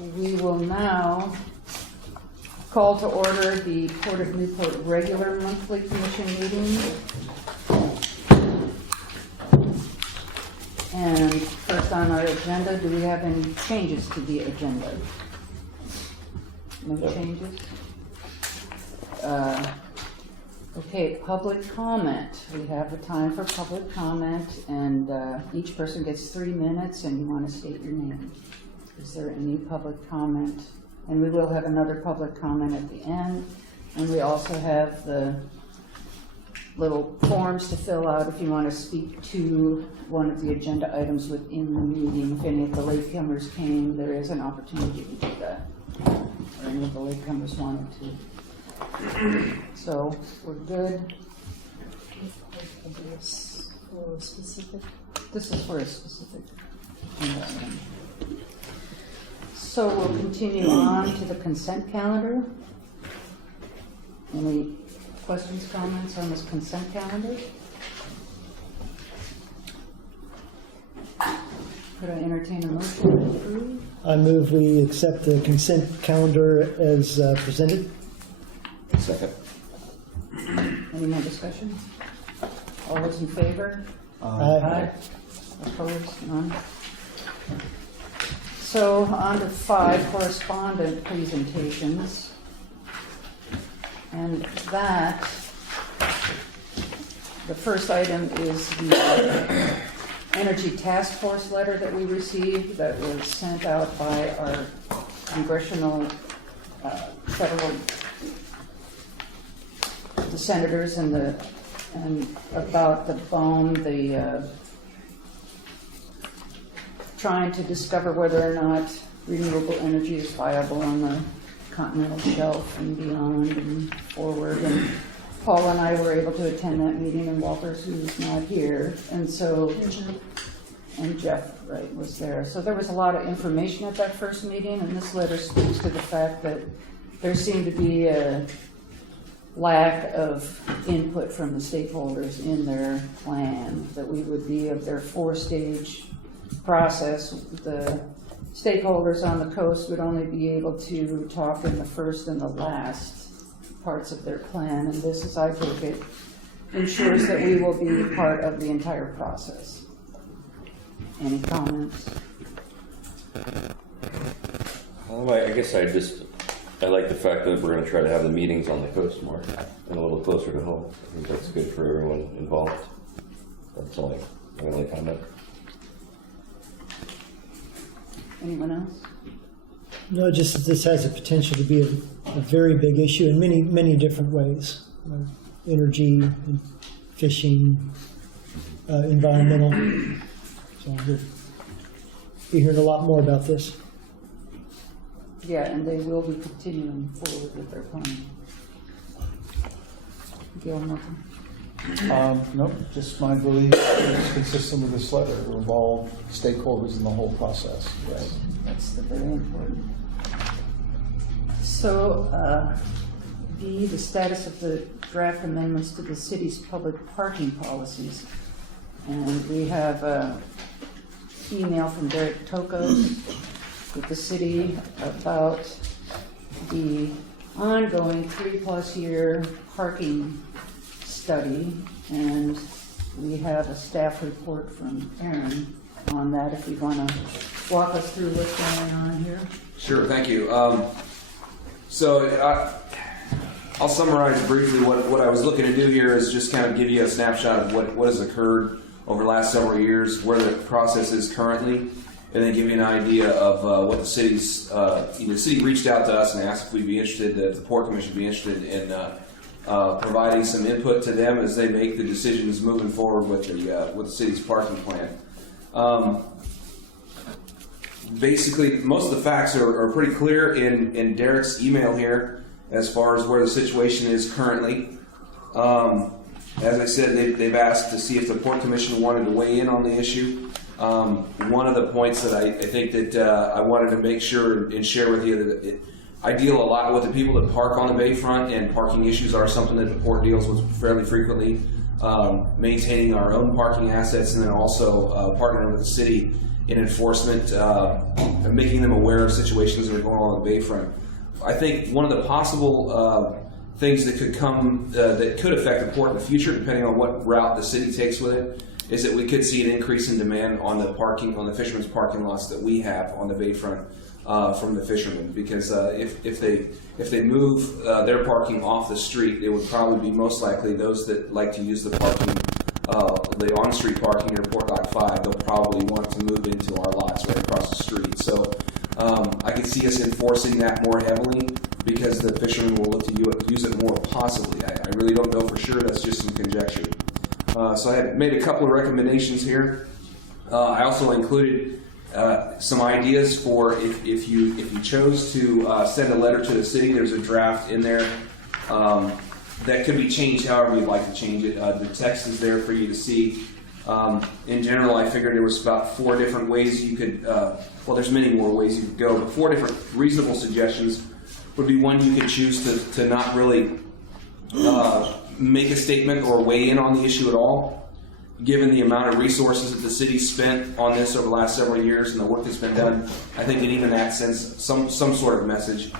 We will now call to order the Port of Newport regular monthly commission meeting. And first on our agenda, do we have any changes to the agenda? No changes? Okay, public comment. We have a time for public comment, and each person gets 3 minutes, and you want to state your name. Is there any public comment? And we will have another public comment at the end, and we also have the little forms to fill out if you want to speak to one of the agenda items within the meeting. If any of the latecomers came, there is an opportunity to do that, or any of the latecomers wanted to. So we're good. This is for a specific agenda item. So we'll continue on to the consent calendar. Any questions, comments on this consent calendar? Could I entertain a motion to approve? I move we accept the consent calendar as presented. Second. Any more discussion? All those in favor? Aye. Opposed? None? So on to 5 correspondent presentations. And that, the first item is the Energy Task Force letter that we received that was sent out by our congressional federal the senators and about the BOEM, trying to discover whether or not renewable energy is viable on the continental shelf and beyond and forward. And Paul and I were able to attend that meeting, and Walters, who's not here, and Jeff, right, was there. So there was a lot of information at that first meeting, and this letter speaks to the fact that there seemed to be a lack of input from the stakeholders in their plan, that we would be of their 4-stage process. The stakeholders on the coast would only be able to talk in the first and the last parts of their plan, and this, as I take it, ensures that we will be part of the entire process. Any comments? I guess I like the fact that we're going to try to have the meetings on the coast more and a little closer to home. I think that's good for everyone involved. That's all I really comment. Anyone else? No, just that this has the potential to be a very big issue in many different ways. Energy, fishing, environmental. So we'll be hearing a lot more about this. Yeah, and they will be continuing forward with their plan. Gail, nothing? No, just my belief is consistent with this letter to involve stakeholders in the whole process. Right, that's very important. So, B, the status of the draft amendments to the city's public parking policies. And we have an email from Derek Tokos with the city about the ongoing 3+ year parking study, and we have a staff report from Aaron on that, if you want to walk us through what's going on here. Sure, thank you. I'll summarize briefly what I was looking to do here is just kind of give you a snapshot of what has occurred over the last several years, where the process is currently, and then give you an idea of what the city's, the city reached out to us and asked if we'd be interested, if the Port Commission would be interested in providing some input to them as they make the decisions moving forward with the city's parking plan. Basically, most of the facts are pretty clear in Derek's email here as far as where the situation is currently. As I said, they've asked to see if the Port Commission wanted to weigh in on the issue. One of the points that I think that I wanted to make sure and share with you that I deal a lot with the people that park on the bayfront, and parking issues are something that the Port deals with fairly frequently. Maintaining our own parking assets, and then also partnering with the city in enforcement, making them aware of situations that are going on the Bayfront. I think one of the possible things that could come that could affect the port in the future, depending on what route the city takes with it, is that we could see an increase in demand on the parking, on the fishermen's parking lots that we have on the Bayfront from the fishermen. Because if they move their parking off the street, it would probably be most likely those that like to use the parking, the on-street parking near Port Dock 5. They'll probably want to move into our lots right across the street. So I could see us enforcing that more heavily, because the fishermen will look to use it more possibly. I really don't know for sure. That's just some conjecture. So I had made a couple of recommendations here. I also included some ideas for if you chose to send a letter to the city. There's a draft in there that could be changed however you'd like to change it. The text is there for you to see. In general, I figured there was about 4 different ways you could, well, there's many more ways you could go, but 4 different reasonable suggestions would be: one, you could choose to not really make a statement or weigh in on the issue at all, given the amount of resources that the city spent on this over the last several years and the work that's been done. I think it even that sends some sort of message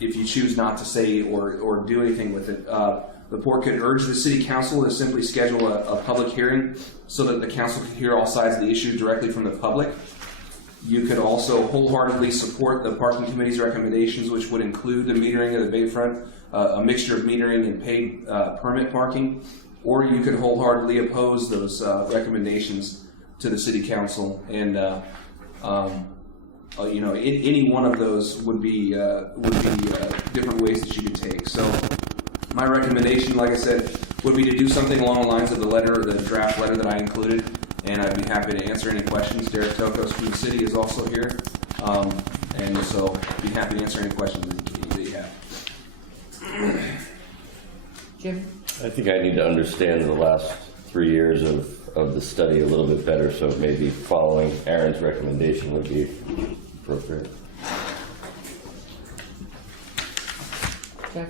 if you choose not to say or do anything with it. The port could urge the city council to simply schedule a public hearing so that the council can hear all sides of the issue directly from the public. You could also wholeheartedly support the parking committee's recommendations, which would include the metering of the Bayfront, a mixture of metering and paid permit parking. Or you could wholeheartedly oppose those recommendations to the city council, and you know, any one of those would be different ways that you could take. So my recommendation, like I said, would be to do something along the lines of the letter, the draft letter that I included, and I'd be happy to answer any questions. Derek Tokos from the city is also here, and so be happy to answer any questions that you have. Jim? I think I need to understand the last 3 years of the study a little bit better, so maybe following Aaron's recommendation would be appropriate. Jeff?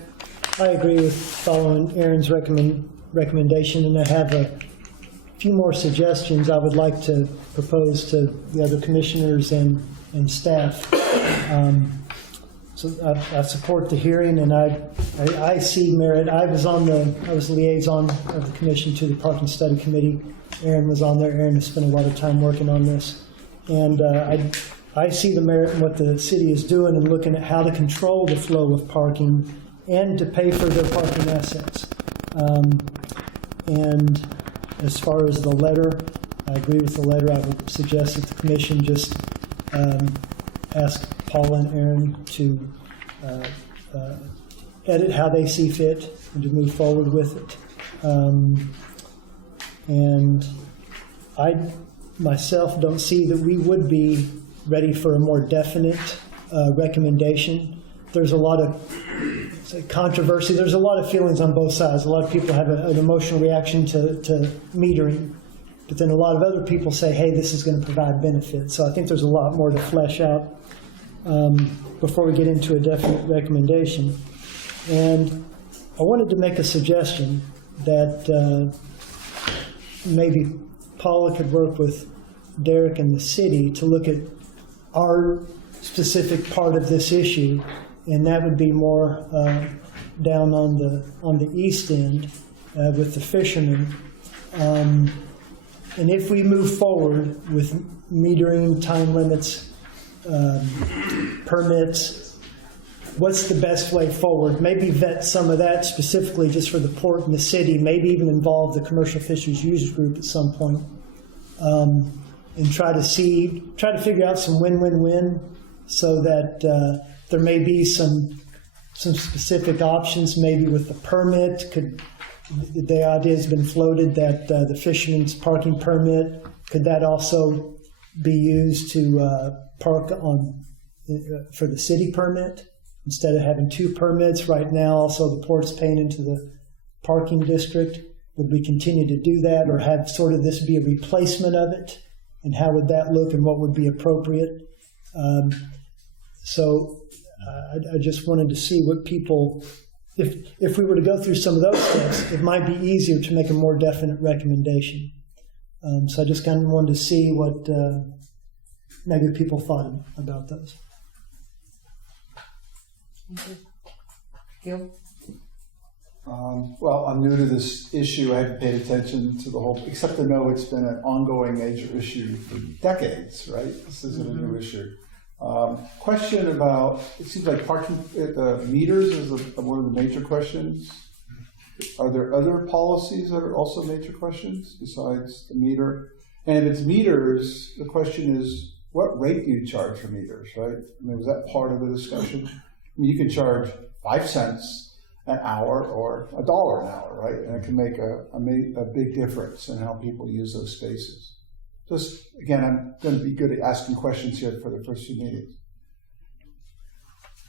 I agree with following Aaron's recommendation, and I have a few more suggestions I would like to propose to the other commissioners and staff. So I support the hearing, and I see merit. I was liaison of the commission to the Parking Study Committee. Aaron was on there. Aaron has spent a lot of time working on this, and I see the merit in what the city is doing and looking at how to control the flow of parking and to pay for their parking assets. And as far as the letter, I agree with the letter. I would suggest that the commission just ask Paul and Aaron to edit how they see fit and to move forward with it. And I myself don't see that we would be ready for a more definite recommendation. There's a lot of controversy. There's a lot of feelings on both sides. A lot of people have an emotional reaction to metering, but then a lot of other people say, hey, this is going to provide benefits. So I think there's a lot more to flesh out before we get into a definite recommendation. And I wanted to make a suggestion that maybe Paula could work with Derek and the city to look at our specific part of this issue, and that would be more down on the east end with the fishermen. And if we move forward with metering, time limits, permits, what's the best way forward? Maybe vet some of that specifically just for the port and the city, maybe even involve the Commercial Fisheries Users Group at some point, and try to figure out some win-win-win so that there may be some specific options, maybe with the permit. The idea has been floated that the fisherman's parking permit, could that also be used to park on for the city permit instead of having 2 permits? Right now, also the port's paying into the parking district. Would we continue to do that, or have sort of this be a replacement of it? And how would that look, and what would be appropriate? So I just wanted to see what people, if we were to go through some of those steps, it might be easier to make a more definite recommendation. So I just kind of wanted to see what negative people thought about those. Gil? Well, I'm new to this issue. I haven't paid attention to the whole, except to know it's been an ongoing major issue for decades, right? This isn't a new issue. Question about, it seems like parking at the meters is one of the major questions. Are there other policies that are also major questions besides the meter? And if it's meters, the question is, what rate do you charge for meters, right? I mean, was that part of the discussion? I mean, you can charge 5 cents an hour or $1 an hour, right? And it can make a big difference in how people use those spaces. Just, again, I'm going to be good at asking questions here for the first few meetings.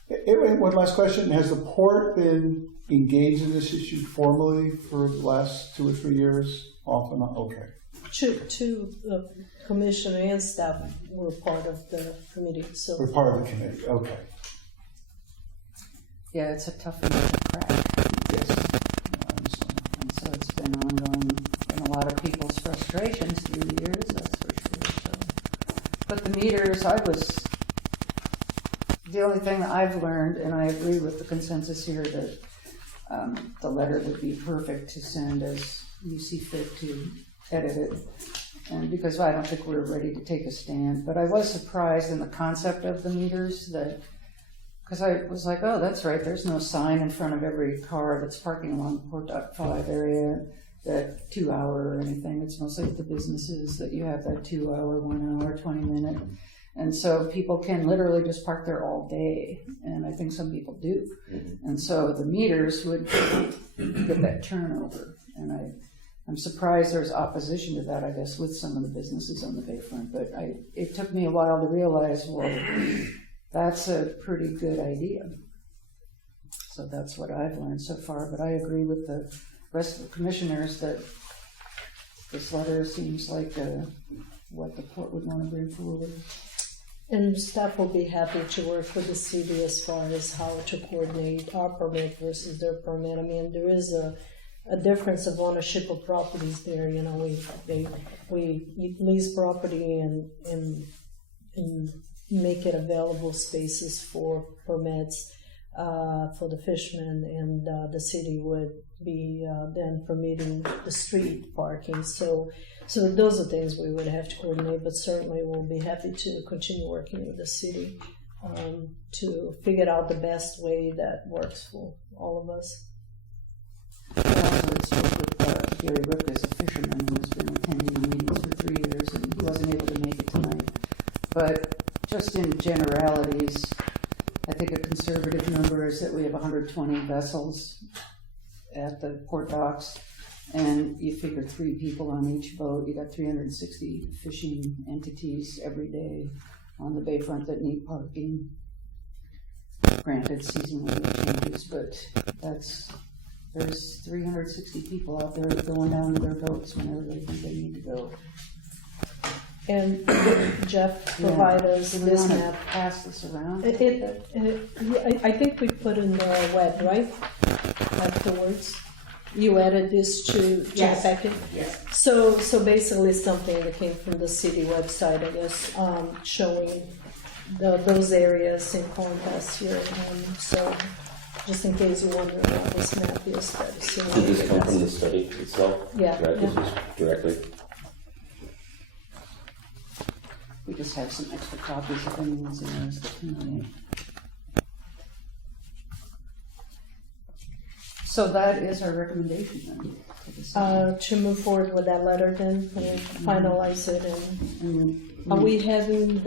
One last question. Has the port been engaged in this issue formally for the last 2 or 3 years? Often? Okay. Two commissioner and staff were part of the committee, so. We're part of the committee. Okay. Yeah, it's a tough one to crack. Yes. I understand. And so it's been ongoing, and a lot of people's frustrations through the years, that's for sure. So. But the meters, the only thing that I've learned, and I agree with the consensus here, that the letter would be perfect to send as you see fit to edit it. And because I don't think we're ready to take a stand. But I was surprised in the concept of the meters that, because I was like, oh, that's right, there's no sign in front of every car that's parking along Port Dock 5 area that 2 hour or anything. It's mostly the businesses that you have that 2 hour, 1 hour, 20 minute. And so people can literally just park there all day. And I think some people do. And so the meters would get that turnover. And I'm surprised there's opposition to that, I guess, with some of the businesses on the Bayfront. But it took me a while to realize, well, that's a pretty good idea. So that's what I've learned so far. But I agree with the rest of the commissioners that this letter seems like what the port would want to bring forward. And staff will be happy to work with the city as far as how to coordinate our permit versus their permit. I mean, there is a difference of ownership of properties there. You know, we lease property and make it available spaces for permits for the fishermen, and the city would be then permitting the street parking. So those are things we would have to coordinate, but certainly we'll be happy to continue working with the city to figure out the best way that works for all of us. I also spoke with Gary Rook as a fisherman who's been attending the meetings for 3 years, and he wasn't able to make it tonight. But just in generalities, I think a conservative number is that we have 120 vessels at the port docks, and you figure 3 people on each boat. You got 360 fishing entities every day on the bayfront that need parking. Granted, seasonally changes, but there's 360 people out there going down to their boats whenever they think they need to go. And Jeff provide us Do we this want to map. pass this around? I think we put in the web, right? Afterwards, you added this to the packet. Yes. So basically something that came from the city website, I guess, showing those areas in contrast here. So just in case you wonder what this map is, that's Did this come from the study itself? Yeah. Right, this is directly. We just have some extra copies if anyone's interested tonight. So that is our recommendation then. To the city. to move forward with that letter then, and finalize it. And are we having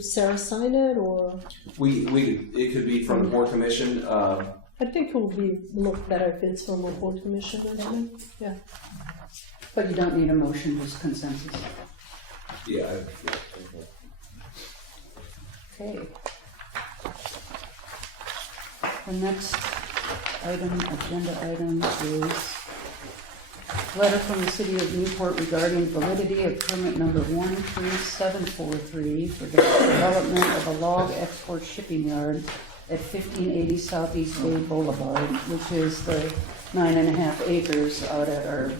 Sarah sign it, or? It could be from the Port Commission. I think it would look better if it's from a board commission, isn't it? Yeah. But you don't need a motion, just consensus. Yeah. Okay. The next agenda item is letter from the City of Newport regarding validity of permit number 13743 for the development of a log export shipping yard at 1580 Southeast Bay Boulevard, which is the 9.5 acres out at our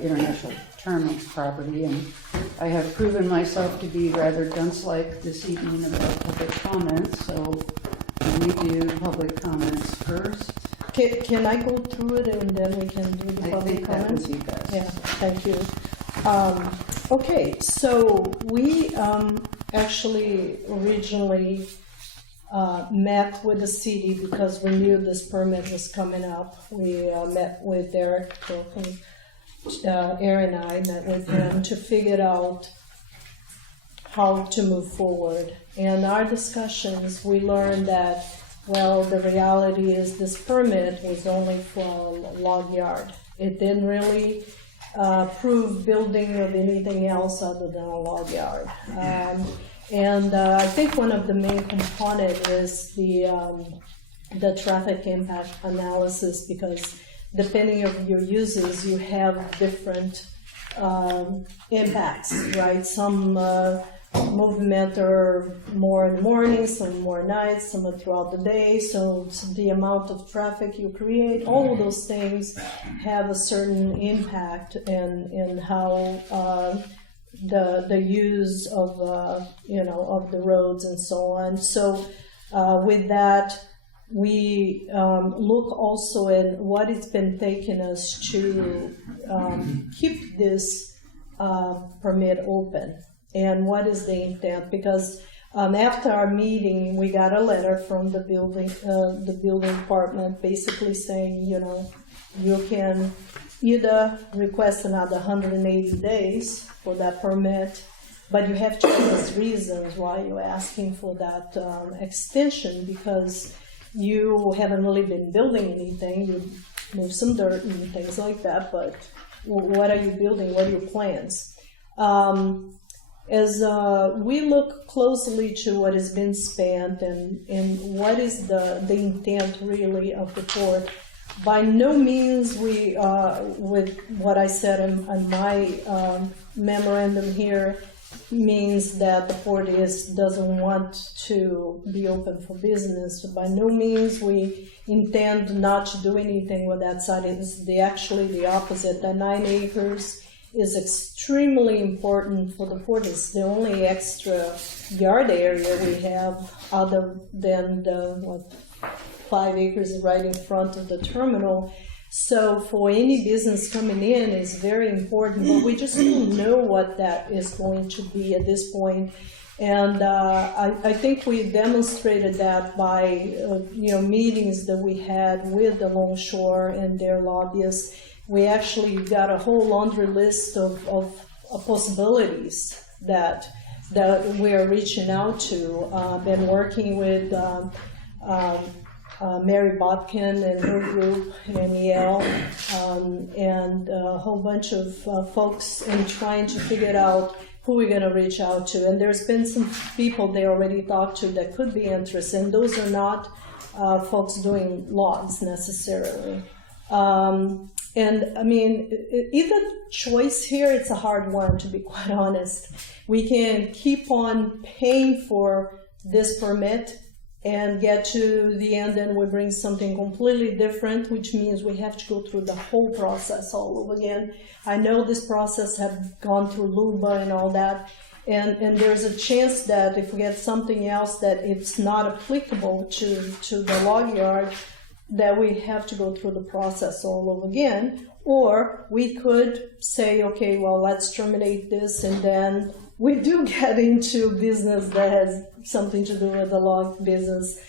International Terminals property. And I have proven myself to be rather dunce-like this evening about public comments, so we do public comments first. Can I go through it and then we can do the I public think that comments? would be best. Yeah, thank you. Okay, so we actually originally met with the city because we knew this permit was coming up. We met with Derek, Aaron and I met with him to figure out how to move forward. And our discussions, we learned that, well, the reality is this permit was only for a log yard. It didn't really prove building of anything else other than a log yard. I think one of the main component is the traffic impact analysis, because depending on your uses, you have different impacts, right? Some movement are more in the morning, some more at night, some are throughout the day. So the amount of traffic you create, all of those things have a certain impact in how the use of of the roads and so on. So with that, we look also at what it's been taking us to keep this permit open. And what is the intent? Because after our meeting, we got a letter from the building department, basically saying, you can either request another 180 days for that permit, but you have to give us reasons why you're asking for that extension, because you haven't really been building anything. You move some dirt and things like that, but what are you building? What are your plans? As we look closely to what has been spent and what is the intent really of the port, by no means we, with what I said in my memorandum here, means that the port doesn't want to be open for business. So by no means we intend not to do anything with that side. It's actually the opposite. The 9 acres is extremely important for the port. It's the only extra yard area we have other than the 5 acres right in front of the terminal. So for any business coming in, it's very important, but we just don't know what that is going to be at this point. And I think we demonstrated that by meetings that we had with the Longshore and their lobbyists. We actually got a whole laundry list of possibilities that we're reaching out to. Been working with Mary Botkin and her group and Yale, and a whole bunch of folks, and trying to figure out who we're going to reach out to. And there's been some people they already talked to that could be interested, and those are not folks doing logs necessarily. And I mean, either choice here, it's a hard one, to be quite honest. We can keep on paying for this permit and get to the end and we bring something completely different, which means we have to go through the whole process all over again. I know this process have gone through LUBA and all that, and there's a chance that if we get something else that it's not applicable to the log yard, that we have to go through the process all over again. Or we could say, okay, well, let's terminate this, and then we do get into business that has something to do with the log business.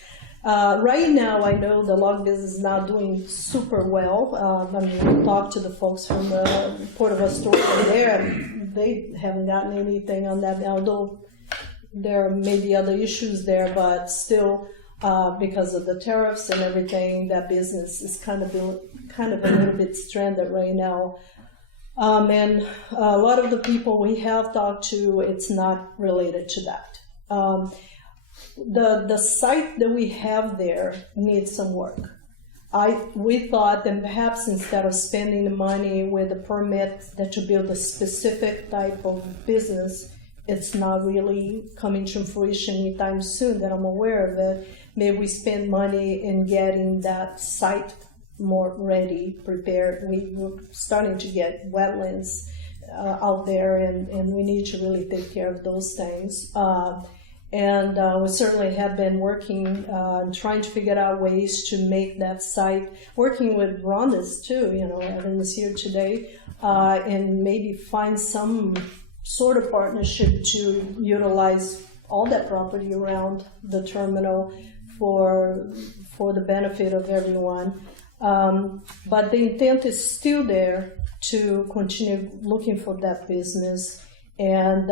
Right now, I know the log business is not doing super well. I mean, we talked to the folks from the Port of Astoria there. They haven't gotten anything on that, although there may be other issues there, but still, because of the tariffs and everything, that business is kind of a little bit stranded right now. And a lot of the people we have talked to, it's not related to that. The site that we have there needs some work. We thought that perhaps instead of spending the money with a permit that to build a specific type of business, it's not really coming to fruition anytime soon that I'm aware of it. Maybe we spend money in getting that site more ready, prepared. We're starting to get wetlands out there, and we need to really take care of those things. And we certainly have been working and trying to figure out ways to make that site, working with Rhonda's too, Evan is here today, and maybe find some sort of partnership to utilize all that property around the terminal for the benefit of everyone. But the intent is still there to continue looking for that business. And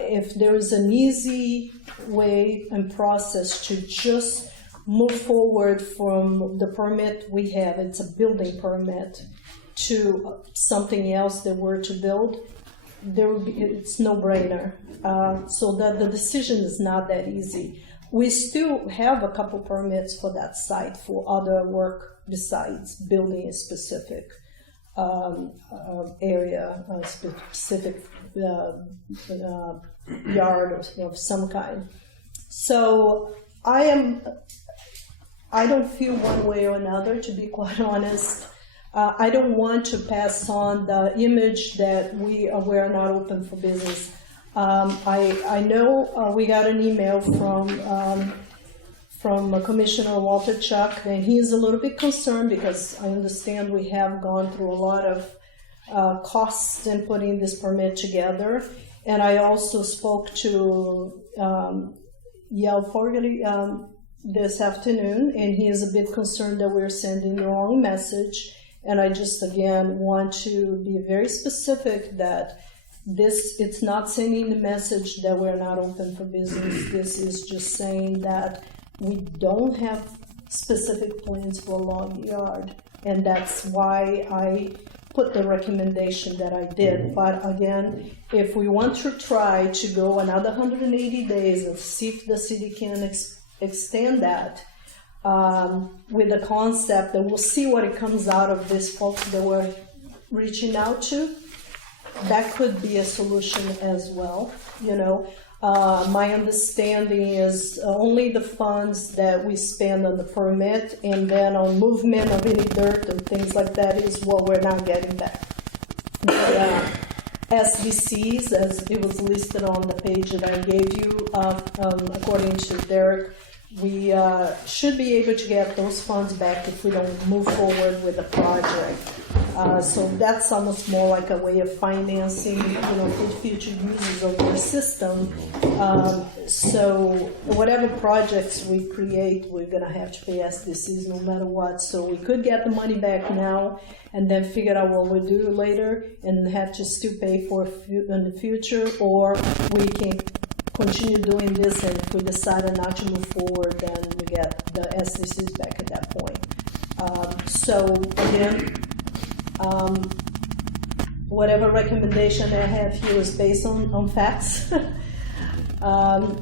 if there is an easy way and process to just move forward from the permit we have, it's a building permit, to something else that we're to build, it's no-brainer. So that the decision is not that easy. We still have a couple permits for that site for other work besides building a specific area, a specific yard of some kind. So I don't feel one way or another, to be quite honest. I don't want to pass on the image that we're not open for business. I know we got an email from Commissioner Walter Chuck, and he is a little bit concerned because I understand we have gone through a lot of costs in putting this permit together. And I also spoke to Yael Fogarty this afternoon, and he is a bit concerned that we're sending the wrong message. And I just, again, want to be very specific that it's not sending the message that we're not open for business. This is just saying that we don't have specific plans for a log yard. And that's why I put the recommendation that I did. But again, if we want to try to go another 180 days and see if the city can extend that, with the concept that we'll see what it comes out of this folks that we're reaching out to, that could be a solution as well. My understanding is only the funds that we spend on the permit and then on movement of any dirt and things like that is what we're not getting back. The SDCs, as it was listed on the page that I gave you, according to Derek, we should be able to get those funds back if we don't move forward with the project. So that's almost more like a way of financing, for future users of our system. So whatever projects we create, we're going to have to pay SDCs no matter what. So we could get the money back now and then figure out what we'll do later and have to still pay for in the future, or we can continue doing this, and if we decided not to move forward, then we get the SDCs back at that point. So again, whatever recommendation I have here is based on facts.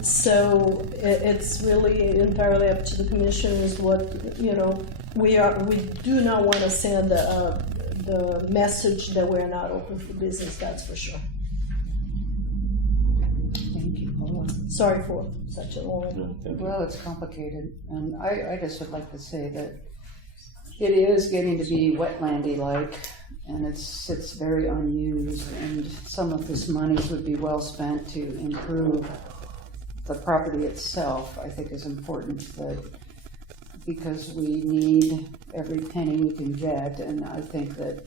So it's really entirely up to the commissioners what, we do not want to send the message that we're not open for business, that's for sure. Thank you, Paula. Sorry for such a long. Well, it's complicated, and I just would like to say that it is getting to be wetlandy-like, and it's very unused, and some of this money would be well spent to improve the property itself. I think is important, because we need every penny we can get, and I think that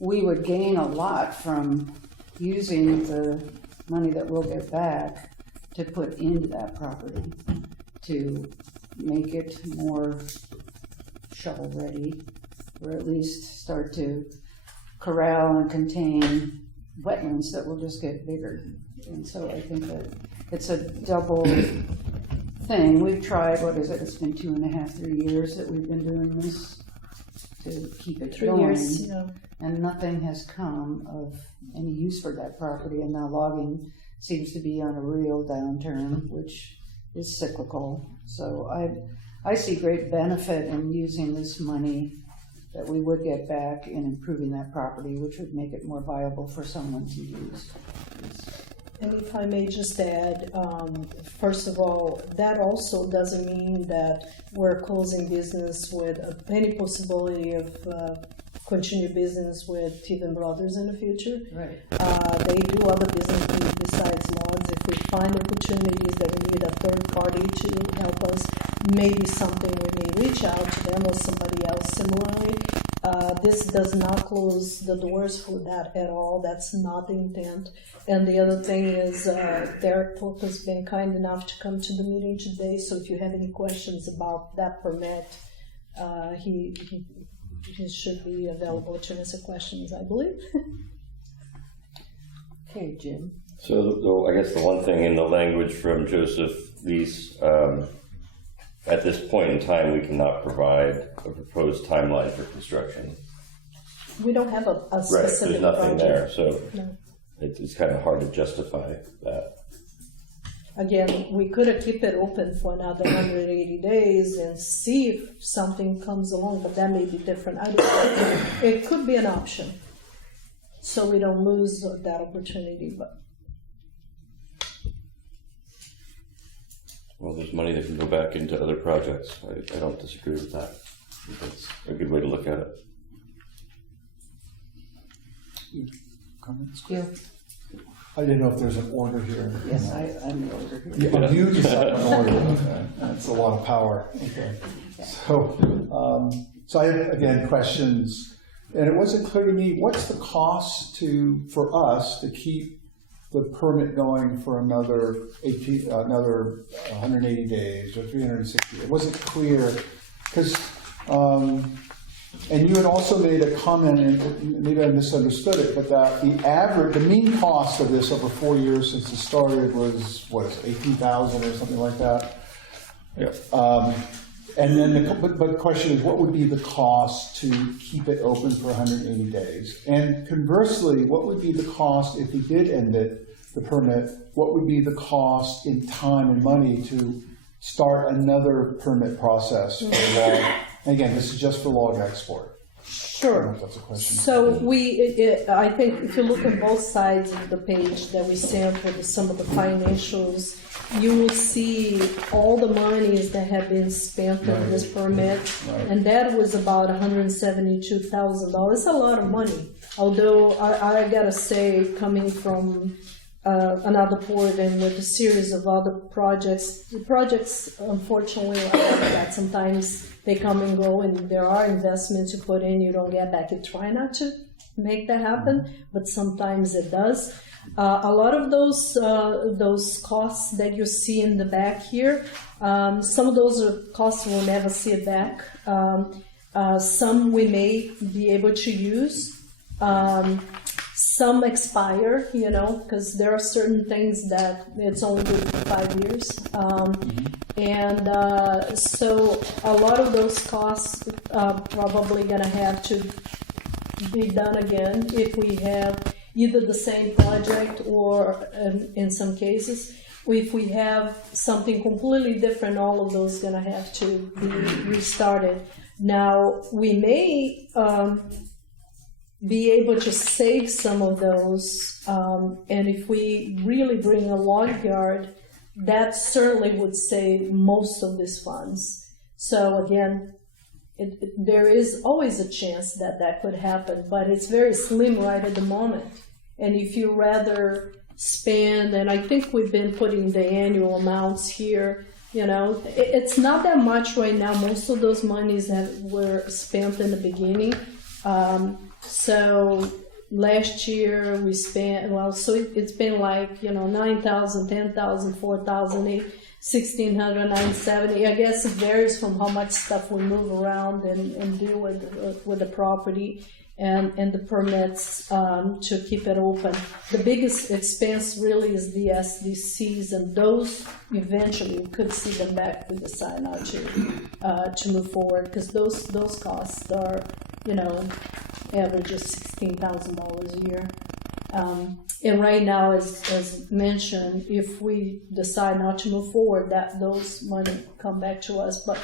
we would gain a lot from using the money that we'll get back to put into that property to make it more shovel ready, or at least start to corral and contain wetlands that will just get bigger. And so I think that it's a double thing. We've tried, it's been 2.5, 3 years that we've been doing this to keep it 3 going. years, And nothing has come of any use for that property, and now logging seems to be on a real downturn, which is cyclical. So I see great benefit in using this money that we would get back in improving that property, which would make it more viable for someone to use. And if I may just add, first of all, that also doesn't mean that we're closing business with any possibility of continue business with Teven Brothers in the future. Right. They do other business besides logs. If we find opportunities that we need a third party to help us, maybe something we may reach out to them or somebody else similarly. This does not close the doors for that at all. That's not the intent. And the other thing is, Derek Pope has been kind enough to come to the meeting today. So if you have any questions about that permit, he should be available to answer questions, I believe. Okay, Jim. So I guess the one thing in the language from Joseph Lees, at this point in time, we cannot provide a proposed timeline for construction. We don't have a Right, specific there's nothing there, project. so No. it's kind of hard to justify that. Again, we could have kept it open for another 180 days and see if something comes along, but that may be different. I don't know. It could be an option, so we don't lose that opportunity. But Well, there's money that can go back into other projects. I don't disagree with that. I think that's a good way to look at it. Comments? You? I didn't know if there's an order here. Yes, I'm the order here. Yeah, you decide an order. Okay. That's a lot of power. Okay. So I have, again, questions. And it wasn't clear to me, what's the cost for us to keep the permit going for another 180 days or 360? It wasn't clear, because, and you had also made a comment, and maybe I misunderstood it, but that the mean cost of this over 4 years since it started was, what is it, $18,000 or something like that? Yeah. And then, but the question is, what would be the cost to keep it open for 180 days? And conversely, what would be the cost if we did end the permit? What would be the cost in time and money to start another permit process for log? And again, this is just for log export. I don't know sure. if that's a question. So I think if you look on both sides of the page that we sent with some of the financials, you will see all the monies that have been spent on this permit, and that was about $172,000. It's a lot of money. Although I gotta say, coming from another port and with a series of other projects, the projects unfortunately are like that. Sometimes they come and go, and there are investments you put in, you don't get back. You try not to make that happen, but sometimes it does. A lot of those costs that you see in the back here, some of those are costs we'll never see it back. Some we may be able to use. Some expire, because there are certain things that it's only good for 5 years. So a lot of those costs are probably going to have to be done again if we have either the same project or, in some cases, if we have something completely different, all of those going to have to be restarted. Now, we may be able to save some of those, and if we really bring a log yard, that certainly would save most of these funds. So again, there is always a chance that could happen, but it's very slim right at the moment. And if you rather spend, and I think we've been putting the annual amounts here, it's not that much right now. Most of those monies that were spent in the beginning. So last year we spent, so it's been like, $9,000, $10,000, $4,000, $1,600, $970. I guess it varies from how much stuff we move around and do with the property and the permits to keep it open. The biggest expense really is the SDCs, and those eventually we could see them back if we decide not to move forward, because those costs are, average of $16,000 a year. And right now, as mentioned, if we decide not to move forward, those money come back to us. But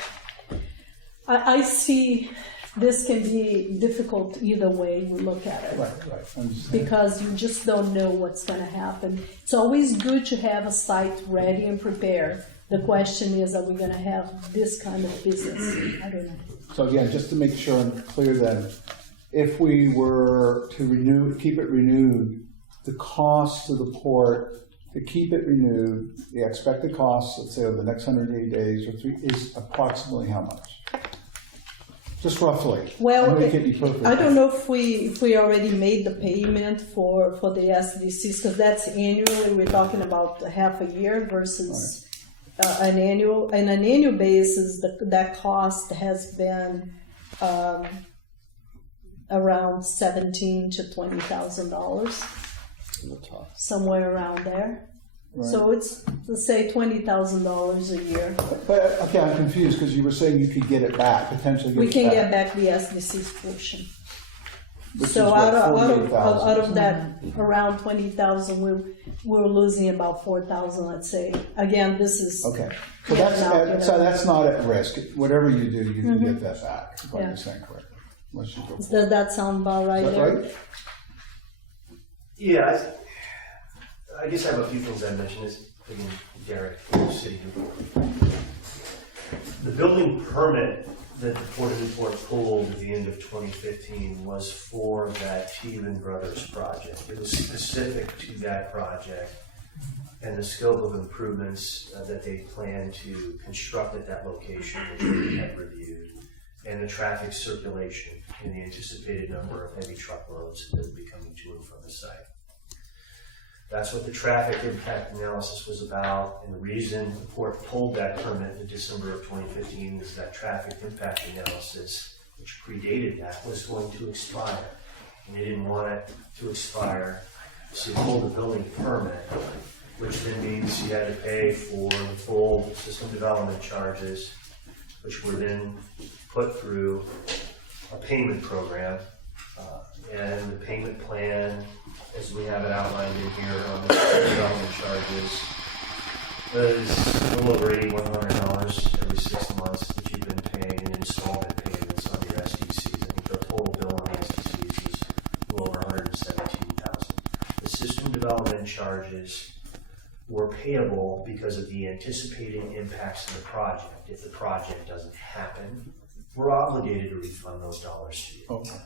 I see this can be difficult either way you look at it. Right, understand. Because you just don't know what's going to happen. It's always good to have a site ready and prepared. The question is, are we going to have this kind of business? I don't know. So again, just to make sure I'm clear then, if we were to keep it renewed, the cost to the port to keep it renewed, the expected cost, let's say over the next 180 days or is approximately how much? Just roughly. Well, I know you can't be perfect. I don't know if we already made the payment for the SDCs, because that's annually. We're talking about half a year versus an annual. On an annual basis, that cost has been around $17,000 to $20,000, On the top. somewhere around there. Right. So it's, let's say, $20,000 a year. But okay, I'm confused because you were saying you could get it back, potentially We can get back. back the SDC's portion. Which So is what, out of 48,000? that, around 20,000, we're losing about 4,000, let's say. Again, this is Okay, so Yeah, that's, no, you know. so that's not at risk. Whatever you do, you can Mhm. get that back, if I Yeah. understand correctly. Unless you go for it. Does that sound about right Is that there? right? Yeah, I guess I have a few things I mentioned. Again, Derek, City Newport. The building permit that the Port of Newport pulled at the end of 2015 was for that Teevan Brothers project. It was specific to that project and the scope of improvements that they plan to construct at that location, which we had reviewed, and the traffic circulation and the anticipated number of heavy truckloads that would be coming to and from the site. That's what the traffic impact analysis was about, and the reason the port pulled that permit in December of 2015 is that traffic impact analysis, which predated that, was going to expire. And they didn't want it to expire, so they pulled the building permit, which then means you had to pay for the full system development charges, which were then put through a payment program. And the payment plan, as we have it outlined in here on the development charges, was a little over $8,100 every 6 months that you've been paying in installment payments on your SDCs. I think the total bill on the SDCs was a little over $117,000. The system development charges were payable because of the anticipated impacts of the project. If the project doesn't happen, we're obligated to refund those dollars to you. Okay.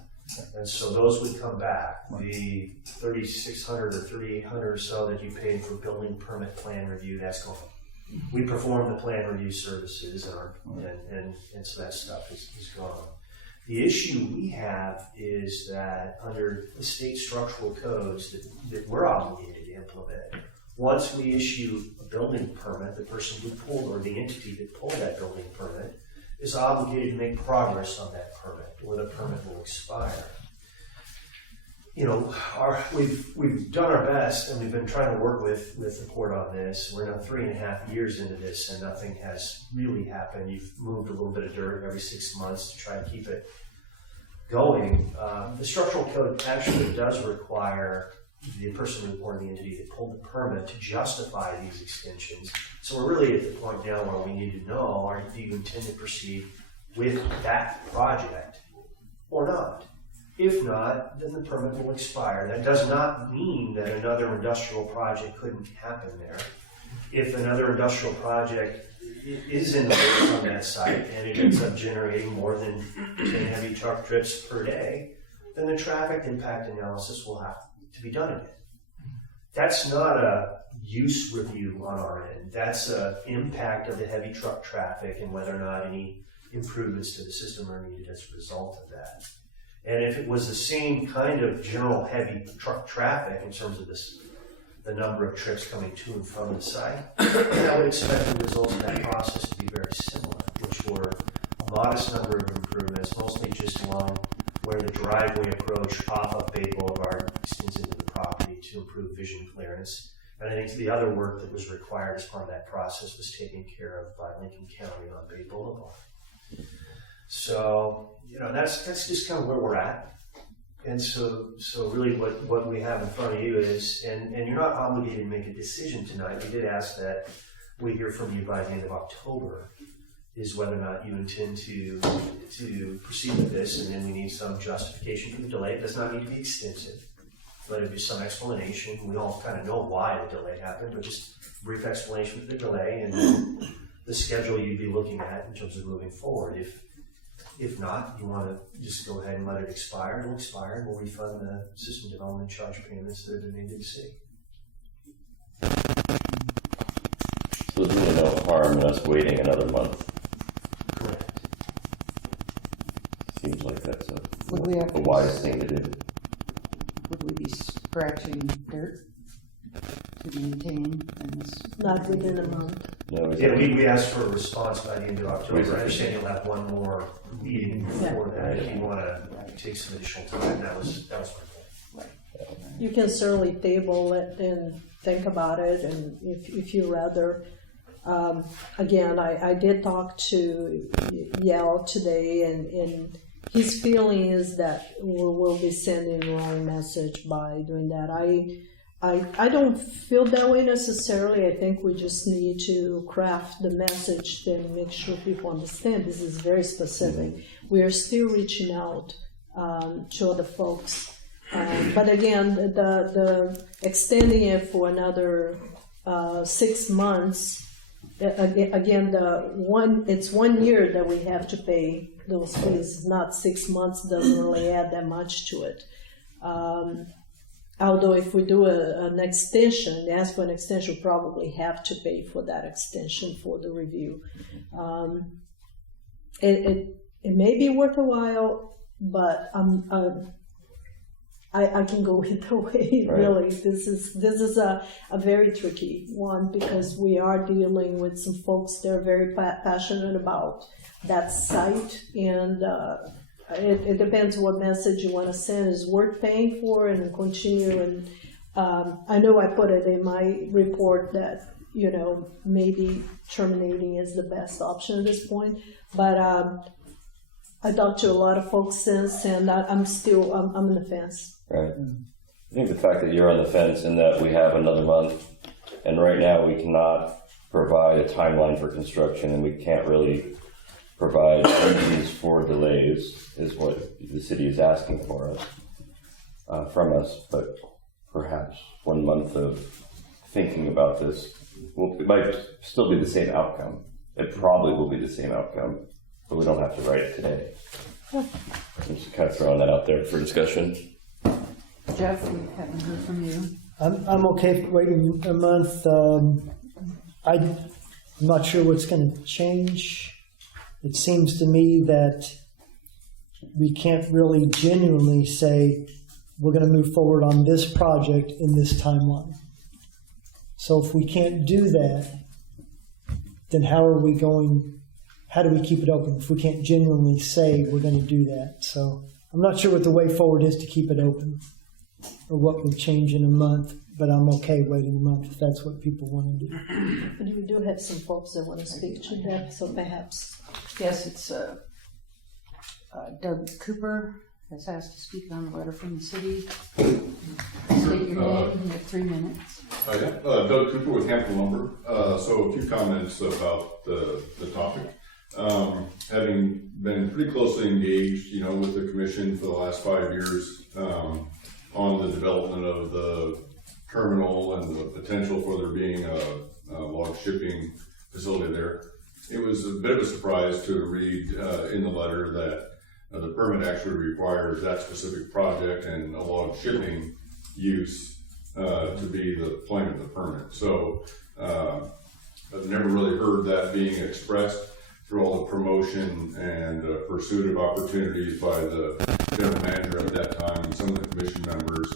And so those would come back. The $3,600 or $3,800 or so that you paid for building permit plan review, that's gone. We perform the plan review services and so that stuff is gone. The issue we have is that under the state structural codes that we're obligated to implement, once we issue a building permit, the person who pulled or the entity that pulled that building permit is obligated to make progress on that permit, or the permit will expire. You know, we've done our best, and we've been trying to work with the port on this. We're now 3.5 years into this, and nothing has really happened. You've moved a little bit of dirt every 6 months to try to keep it going. The structural code actually does require the person or the entity that pulled the permit to justify these extensions. So we're really at the point now where we need to know, do you intend to proceed with that project or not? If not, then the permit will expire. That does not mean that another industrial project couldn't happen there. If another industrial project is in the works on that site and it ends up generating more than 10 heavy truck trips per day, then the traffic impact analysis will have to be done again. That's not a use review on our end. That's an impact of the heavy truck traffic and whether or not any improvements to the system are needed as a result of that. And if it was the same kind of general heavy truck traffic in terms of the number of trips coming to and from the site, then I would expect the results of that process to be very similar, which were a modest number of improvements, mostly just along where the driveway approach off of Bay Boulevard extends into the property to improve vision clearance. And I think the other work that was required as part of that process was taken care of by Lincoln County on Bay Boulevard. So, you know, that's just kind of where we're at. And so really what we have in front of you is, and you're not obligated to make a decision tonight. We did ask that we hear from you by the end of October. is whether or not you intend to proceed with this, and then we need some justification for the delay. It does not need to be extensive, but if there's some explanation, we all kind of know why the delay happened, but just brief explanation for the delay and the schedule you'd be looking at in terms of moving forward. If not, you want to just go ahead and let it expire, it'll expire, and we'll refund the system development charge payments that have been made to the city. So there's really no harm in us waiting another month. Correct. Seems like that's Would we have the to- wise thing to do. Would we be scratching dirt to maintain and this? Not within a month. No, is Yeah, that- we asked for a response by the end of October. I understand you'll have one more meeting before that if you want to take some additional time. That was my point. You can certainly table it and think about it, and if you rather. Again, I did talk to Yale today, and his feeling is that we'll be sending the wrong message by doing that. I don't feel that way necessarily. I think we just need to craft the message to make sure people understand this is very specific. We are still reaching out to other folks. But again, the extending it for another 6 months, again, it's 1 year that we have to pay those fees, not 6 months, doesn't really add that much to it. Although if we do an extension, ask for an extension, we'll probably have to pay for that extension for the review. It may be worth a while, but I can go either way. Right. Really, this is a very tricky one because we are dealing with some folks that are very passionate about that site, and it depends what message you want to send. Is worth paying for and continue. And I know I put it in my report that maybe terminating is the best option at this point, but. I talked to a lot of folks since, and I'm on the fence. Right. I think the fact that you're on the fence and that we have another month, and right now we cannot provide a timeline for construction, and we can't really provide reasons for delays, is what the city is asking for us, from us. But perhaps 1 month of thinking about this, it might still be the same outcome. It probably will be the same outcome, but we don't have to write it today. I'm just kind of throwing that out there for discussion. Jeff, we haven't heard from you. I'm okay waiting a month. I'm not sure what's going to change. It seems to me that we can't really genuinely say we're going to move forward on this project in this timeline. So if we can't do that, then how do we keep it open if we can't genuinely say we're going to do that? So I'm not sure what the way forward is to keep it open or what would change in a month, but I'm okay waiting a month if that's what people want to do. But we do have some folks that want to speak to that, so perhaps. Yes, it's Doug Cooper has asked to speak on a letter from the city. State your name, you have 3 minutes. Doug Cooper with Hampton Lumber. So a few comments about the topic. Having been pretty closely engaged, with the commission for the last 5 years on the development of the terminal and the potential for there being a log shipping facility there, it was a bit of a surprise to read in the letter that the permit actually requires that specific project and a log shipping use to be the point of the permit. So I've never really heard that being expressed through all the promotion and pursuit of opportunities by the general manager at that time and some of the commission members.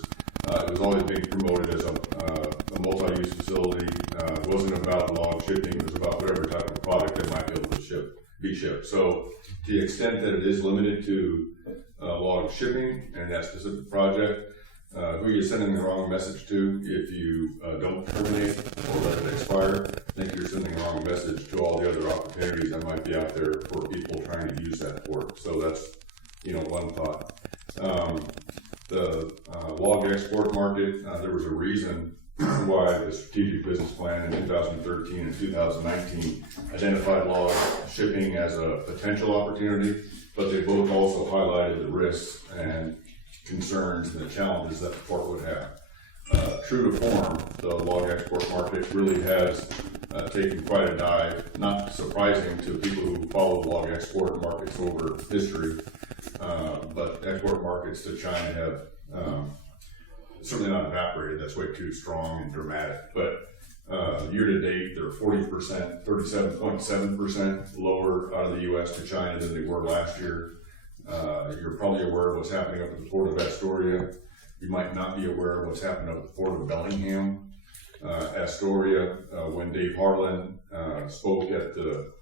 It was always being promoted as a multi-use facility. It wasn't about log shipping, it was about whatever type of product that might be able to be shipped. So to the extent that it is limited to log shipping and that specific project, who you're sending the wrong message to if you don't terminate or let it expire. I think you're sending the wrong message to all the other opportunities that might be out there for people trying to use that port. So that's, one thought. The log export market, there was a reason why the strategic business plan in 2013 and 2019 identified log shipping as a potential opportunity, but they both also highlighted the risks and concerns and the challenges that the port would have. True to form, the log export market really has taken quite a dive, not surprising to people who follow log export markets over history, but export markets to China have certainly not evaporated. That's way too strong and dramatic. But year to date, they're 40%, 37.7% lower out of the U.S. to China than they were last year. You're probably aware of what's happening up at the Port of Astoria. You might not be aware of what's happening up at the Port of Bellingham. Astoria, when Dave Harlan spoke at the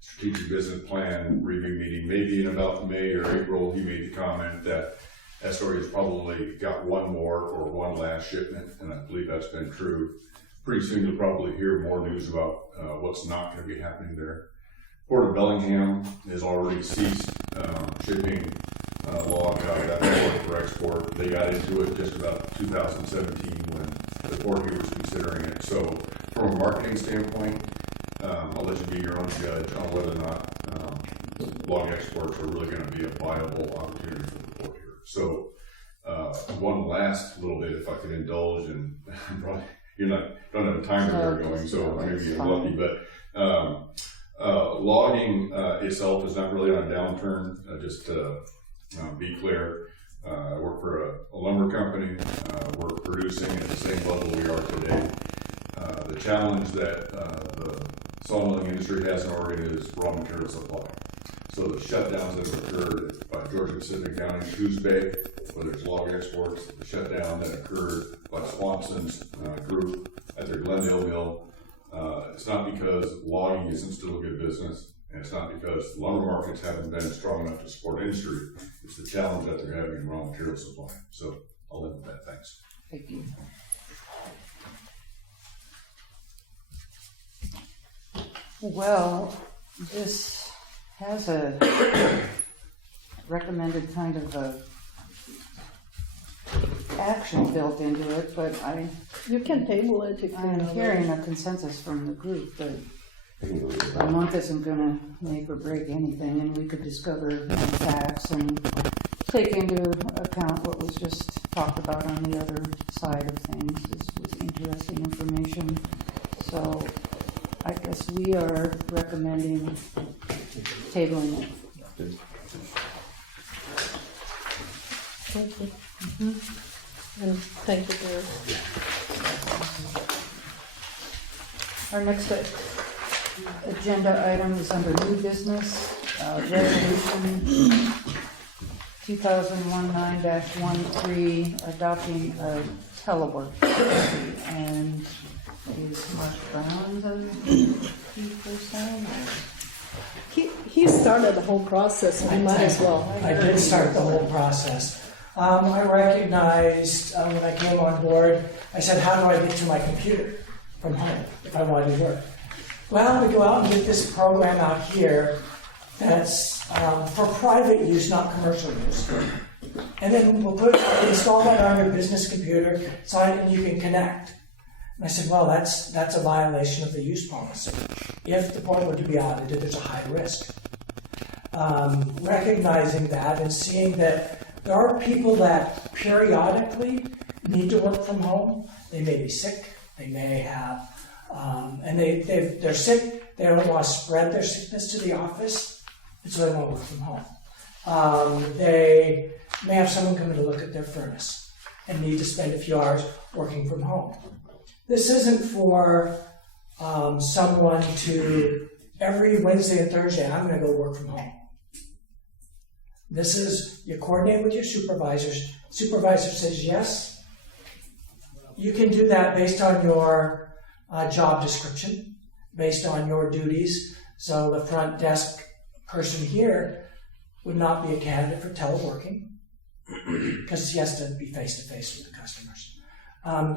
Strategic Business Plan review meeting, maybe in about May or April, he made the comment that Astoria's probably got one more or one last shipment, and I believe that's been true. Pretty soon you'll probably hear more news about what's not going to be happening there. Port of Bellingham has already ceased shipping log out of that port for export. They got into it just about 2017 when the port here was considering it. So from a marketing standpoint, I'll let you be your own judge on whether or not log exports are really going to be a viable opportunity for the port here. So one last little bit, if I could indulge, and probably don't have a timer there going, so maybe you're lucky, but logging itself is not really on a downturn. Just to be clear, I work for a lumber company. We're producing at the same level we are today. The challenge that the sawmilling industry has in Oregon is raw material supply. So the shutdowns that have occurred by Georgia Pacific down in Coos Bay, whether it's log exports, the shutdown that occurred by Swanson's group at their Glendale mill, it's not because logging isn't still a good business, and it's not because lumber markets haven't been strong enough to support industry. It's the challenge that they're having in raw material supply. So I'll leave it at that. Thanks. Thank you. Well, this has a recommended kind of a action built into it, but You can table it if you I'm know. hearing a consensus from the group that I can go with a that. month isn't gonna make or break anything, and we could discover more facts and take into account what was just talked about on the other side of things. This was interesting information. So I guess we are recommending tabling it. Thank you. And thank you, Gary. Our next agenda item is under new business, resolution 2019-13, adopting a telework policy. And is Mark Brown the key person? He started the whole process, we might as well. I did start the whole process. I recognized when I came on board, I said, how do I get to my computer from home if I want to do work? Well, we go out and get this program out here that's for private use, not commercial use. And then we'll install that on your business computer so you can connect. And I said, well, that's a violation of the use policy. If the port were to be audited, there's a high risk. Recognizing that and seeing that there are people that periodically need to work from home. They may be sick. They may have, and they're sick. They don't want to spread their sickness to the office, and so they want to work from home. They may have someone come in to look at their furnace and need to spend a few hours working from home. This isn't for someone to, every Wednesday and Thursday, I'm going to go work from home. This is, you coordinate with your supervisors. Supervisor says yes. You can do that based on your job description, based on your duties. So the front desk person here would not be a candidate for teleworking because he has to be face-to-face with the customers.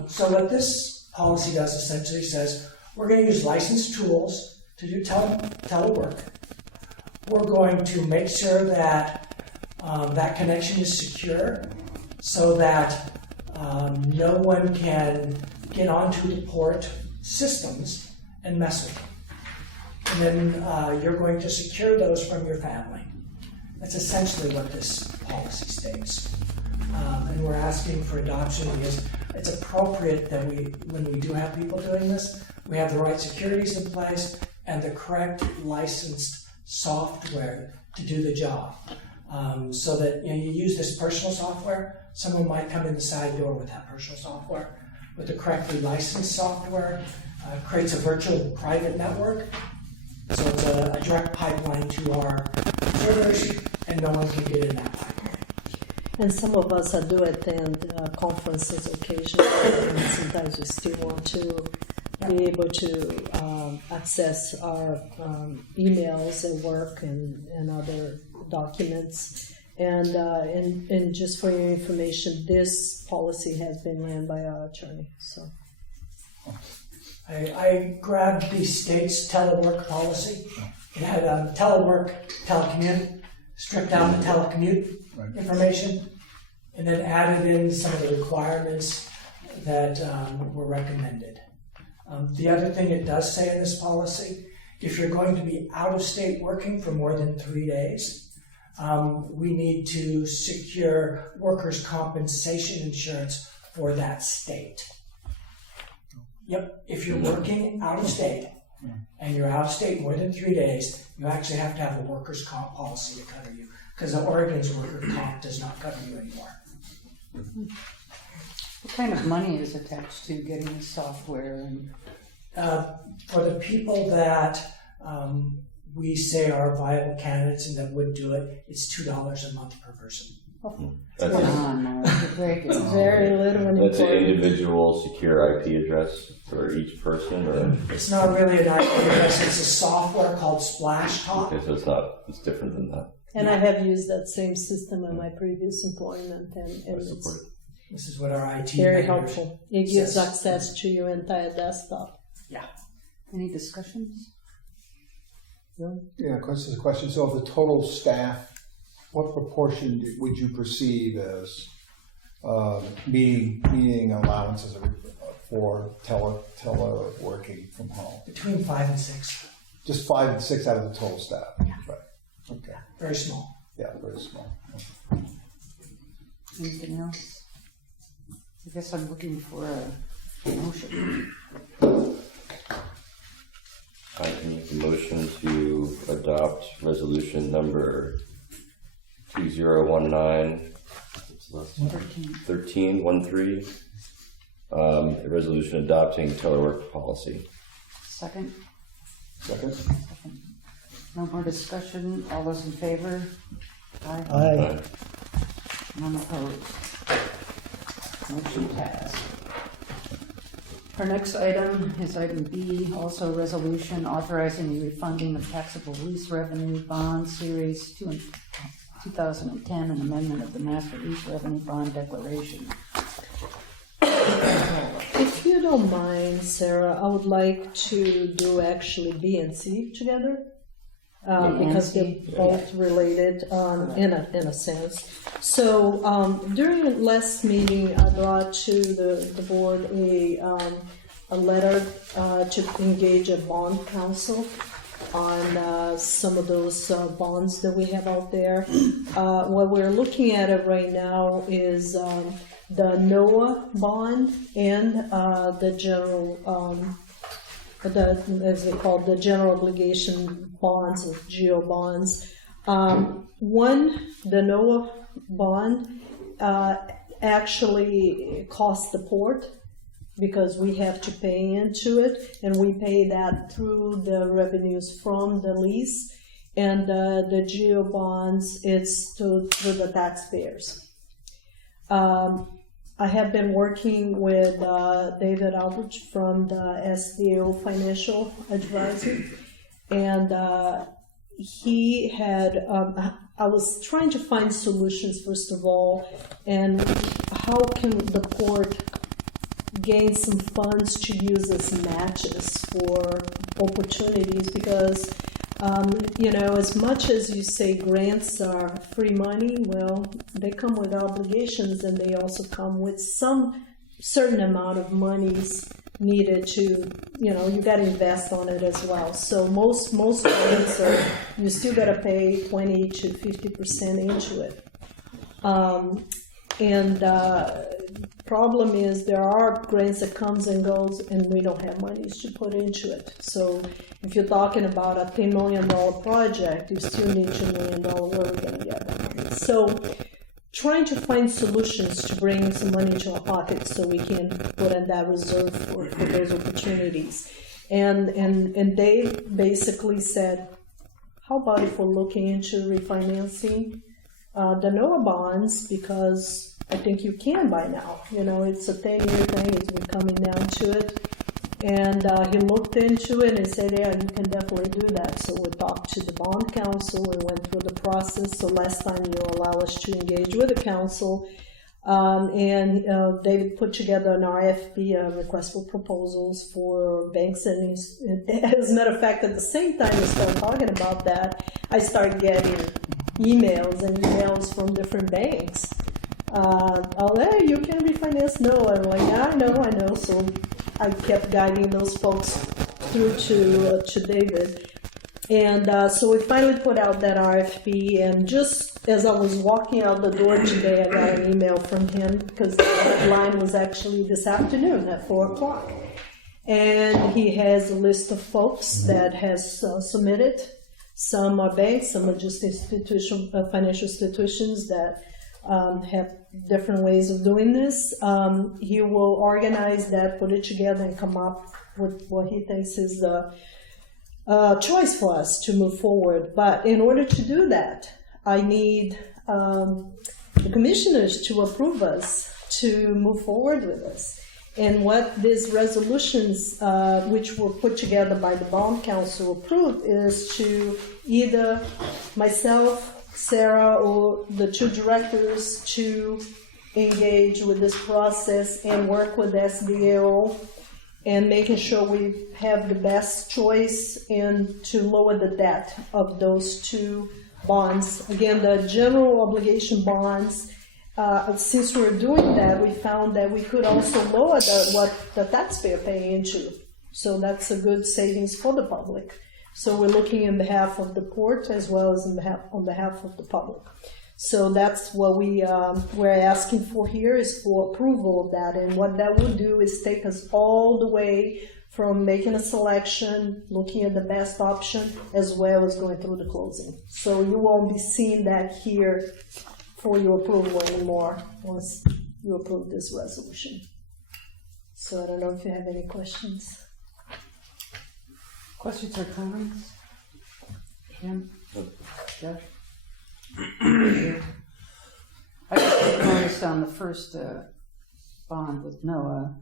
So what this policy does essentially says, we're going to use licensed tools to do telework. We're going to make sure that that connection is secure so that no one can get onto the port systems and mess with them. And then you're going to secure those from your family. That's essentially what this policy states. And we're asking for adoption because it's appropriate that when we do have people doing this, we have the right securities in place and the correct licensed software to do the job. So that you use this personal software, someone might come in the side door with that personal software. With the correctly licensed software, creates a virtual private network. So it's a direct pipeline to our servers, and no one can get in that pipeline. And some of us do attend conferences occasionally, and sometimes we still want to be able to access our emails at work and other documents. And just for your information, this policy has been ran by our attorney. So I grabbed the state's telework policy. It had telework, telecommute, stripped out the telecommute information, and then added in some of the requirements that were recommended. The other thing it does say in this policy, if you're going to be out of state working for more than 3 days, we need to secure workers' compensation insurance for that state. Yep, if you're working out of state and you're out of state more than 3 days, you actually have to have a workers' comp policy to cover you because the Oregon's workers' comp does not cover you anymore. What kind of money is attached to getting the software? And For the people that we say are viable candidates and that would do it, it's $2 a month per person. That's, come on, Mark, you're breaking it. very little and that's an important. individual secure IP address for each person, or It's not really an IP address, it's a software called SplashTop. okay, so it's different than that. And I have used that same system in my previous employment, and I it's support it. This is what our IT very vendors- helpful. It gives Yes. access to your entire desktop. Any discussions? Yeah, this is a question. So of the total staff, what proportion would you perceive as meeting allowances for teleworking from home? Between 5 and 6. Just 5 and 6 out of the total staff? Yeah. Right. Okay. Very small. Yeah, very small. Anything else? I guess I'm looking for a motion. I can make a motion to adopt resolution number 2019 1313, a resolution adopting telework policy. Second? Second? No more discussion? All those in favor? Aye. Aye. None opposed. Motion passed. Our next item is item B, also a resolution authorizing the refunding of taxable lease revenue bond series 2010 and amendment of the master lease revenue bond declaration. If you don't mind, Sarah, I would like to do actually B and C together. Because they're both related in a sense. So during last meeting, I brought to the board a letter to engage a bond counsel on some of those bonds that we have out there. What we're looking at it right now is the NOAA bond and the general. As they call the general obligation bonds, or GO bonds. The NOAA bond actually costs the port because we have to pay into it, and we pay that through the revenues from the lease. And the GO bonds, it's through the taxpayers. I have been working with David Aldrich from the SDO Financial Advisor, and he had, I was trying to find solutions, first of all, and how can the port gain some funds to use as matches for opportunities, because as much as you say grants are free money, well, they come with obligations, and they also come with some certain amount of monies needed to, you got to invest on it as well. So most grants are, you still got to pay 20 to 50% into it. Problem is there are grants that comes and goes and we don't have monies to put into it. So if you're talking about a $10 million project, you still need $2 million, where are we going to get that money? So trying to find solutions to bring some money into our pockets so we can put in that reserve for those opportunities. And they basically said, how about if we're looking into refinancing the NOAA bonds, because I think you can by now. It's a 10-year thing. It's been coming down to it. And he looked into it and said, yeah, you can definitely do that. So we talked to the bond council. We went through the process. So last time you allow us to engage with the council. They put together an RFP, a request for proposals for banks. And as a matter of fact, at the same time we started talking about that, I started getting emails from different banks. Hey, you can refinance NOAA. I'm like, yeah, I know. So I kept guiding those folks through to David. And so we finally put out that RFP. And just as I was walking out the door today, I got an email from him because the deadline was actually this afternoon at 4 o'clock. And he has a list of folks that has submitted. Some are banks, some are just financial institutions that have different ways of doing this. He will organize that, put it together, and come up with what he thinks is the choice for us to move forward. But in order to do that, I need the commissioners to approve us to move forward with this. And what these resolutions, which were put together by the bond council, approved is to either myself, Sarah, or the two directors to engage with this process and work with SDAO and making sure we have the best choice and to lower the debt of those two bonds. Again, the general obligation bonds, since we're doing that, we found that we could also lower what the taxpayer pay into. So that's a good savings for the public. So we're looking on behalf of the port as well as on behalf of the public. So that's what we're asking for here is for approval of that. And what that would do is take us all the way from making a selection, looking at the best option, as well as going through the closing. So you won't be seeing that here for your approval anymore once you approve this resolution. So I don't know if you have any questions. Questions or comments? Kim? Jeff? I just noticed on the first bond with NOAA,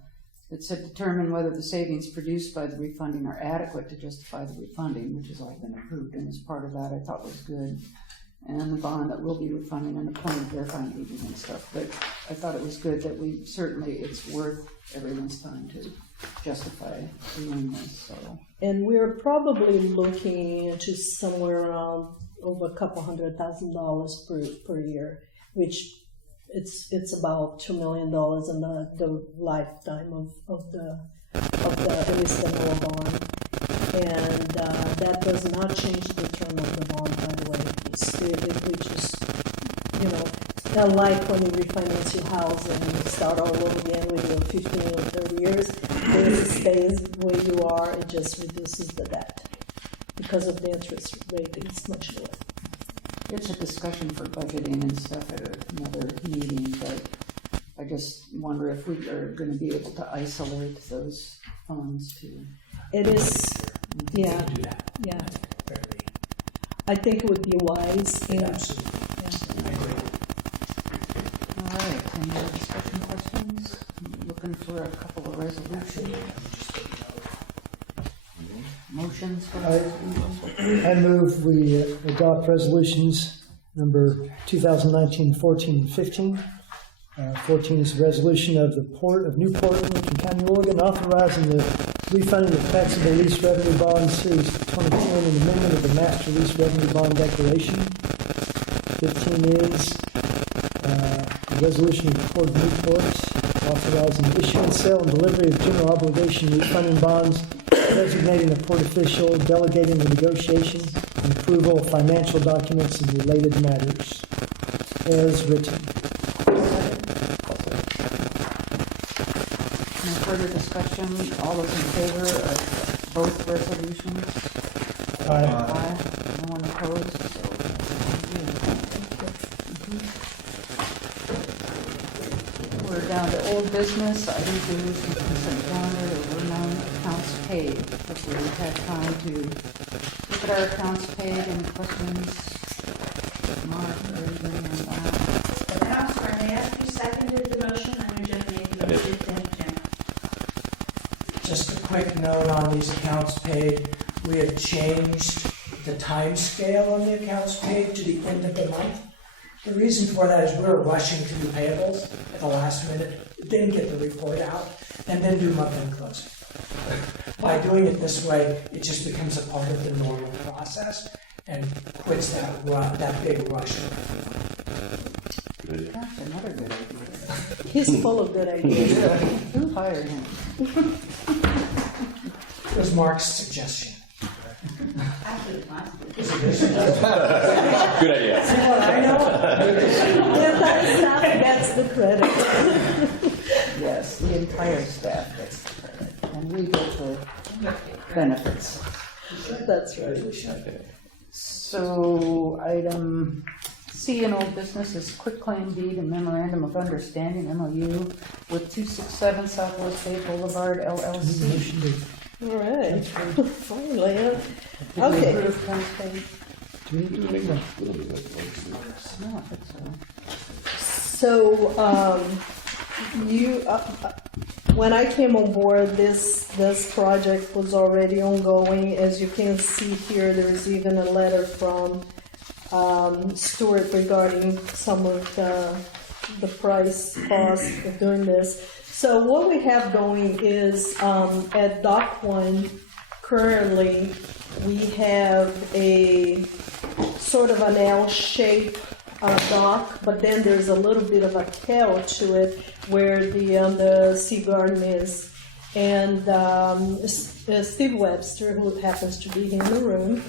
it said determine whether the savings produced by the refunding are adequate to justify the refunding, which has all been approved. And as part of that, I thought was good. And the bond that will be refunding and appointed verifying agent and stuff. But I thought it was good that it's worth everyone's time to justify doing this. So. And we're probably looking into somewhere around over a couple $100,000 per year, which it's about $2 million in the lifetime of the at least the NOAA bond. And that does not change the term of the bond, by the way. We just, unlike when you refinance your house and you start all over again with your 15 or 30 years, this stays where you are, it just reduces the debt. Because of the interest rate, it's much lower. It's a discussion for budgeting and stuff at another meeting, but I just wonder if we are going to be able to isolate those funds too. It is, yeah, Do that. yeah. Fairly. I think it would be wise. And, Absolutely. yeah. I agree. All right, any other discussion questions? I'm looking for a couple of resolutions. Motions for resolutions? I move we adopt resolutions number 2019-14 and 15. 14 is a resolution of the Port of Newport, Lincoln County, Oregon, authorizing the refunding of taxable lease revenue bond series 2010 and amendment of the master lease revenue bond declaration. 15 is a resolution of the Port of Newport authorizing the issuance, sale, and delivery of general obligation refunding bonds, designating a port official, delegating the negotiation and approval of financial documents and related matters, as written. No further discussion, all those in favor of both resolutions? Aye. No one opposed? We're down to old business, items in the consent calendar, there were none, accounts paid. Hopefully we've had time to look at our accounts paid, any questions? Mark, or anything on that? House Barnett, who seconded the motion? I know Jeff made the motion. Thank you, Jim. Just a quick note on these accounts paid. We have changed the time scale on the accounts paid to the end of the month. The reason for that is we were rushing to do payables at the last minute, didn't get the report out, and then do month-end closing. By doing it this way, it just becomes a part of the normal process and quits that big rush. That's another good idea. He's full of good ideas. Who hired him? It was Mark's suggestion. Actually, it's mine. Good idea. See what I know? The entire staff gets the credit. Yes, the entire staff gets the credit, and we get the benefits. That's right. So, item C in old business is quitclaim deed and memorandum of understanding, MOU, with 267 Southwest Bay Boulevard LLC. Motion to- All right. Finally, huh? Did we Okay. approve claims paid? do we need to make one? No, I think so. So, when I came on board, this project was already ongoing. As you can see here, there is even a letter from Stuart regarding some of the price cost of doing this. So what we have going is at Dock 1, currently, we have a sort of an L-shape dock, but then there's a little bit of a tail to it where the sea garden is. And Steve Webster, who happens to be in the room,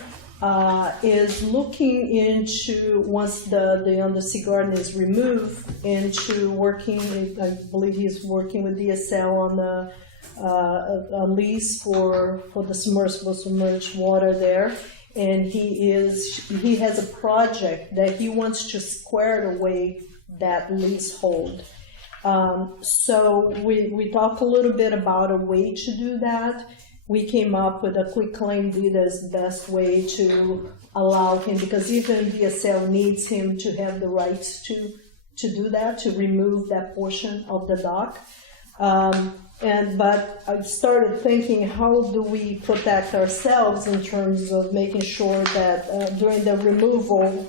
is looking into, once the sea garden is removed, into working, I believe he's working with DSL on the a lease for the submerged water there. And he has a project that he wants to square away that leasehold. So we talked a little bit about a way to do that. We came up with a quitclaim deed as the best way to allow him, because even DSL needs him to have the rights to do that, to remove that portion of the dock. But I started thinking, how do we protect ourselves in terms of making sure that during the removal,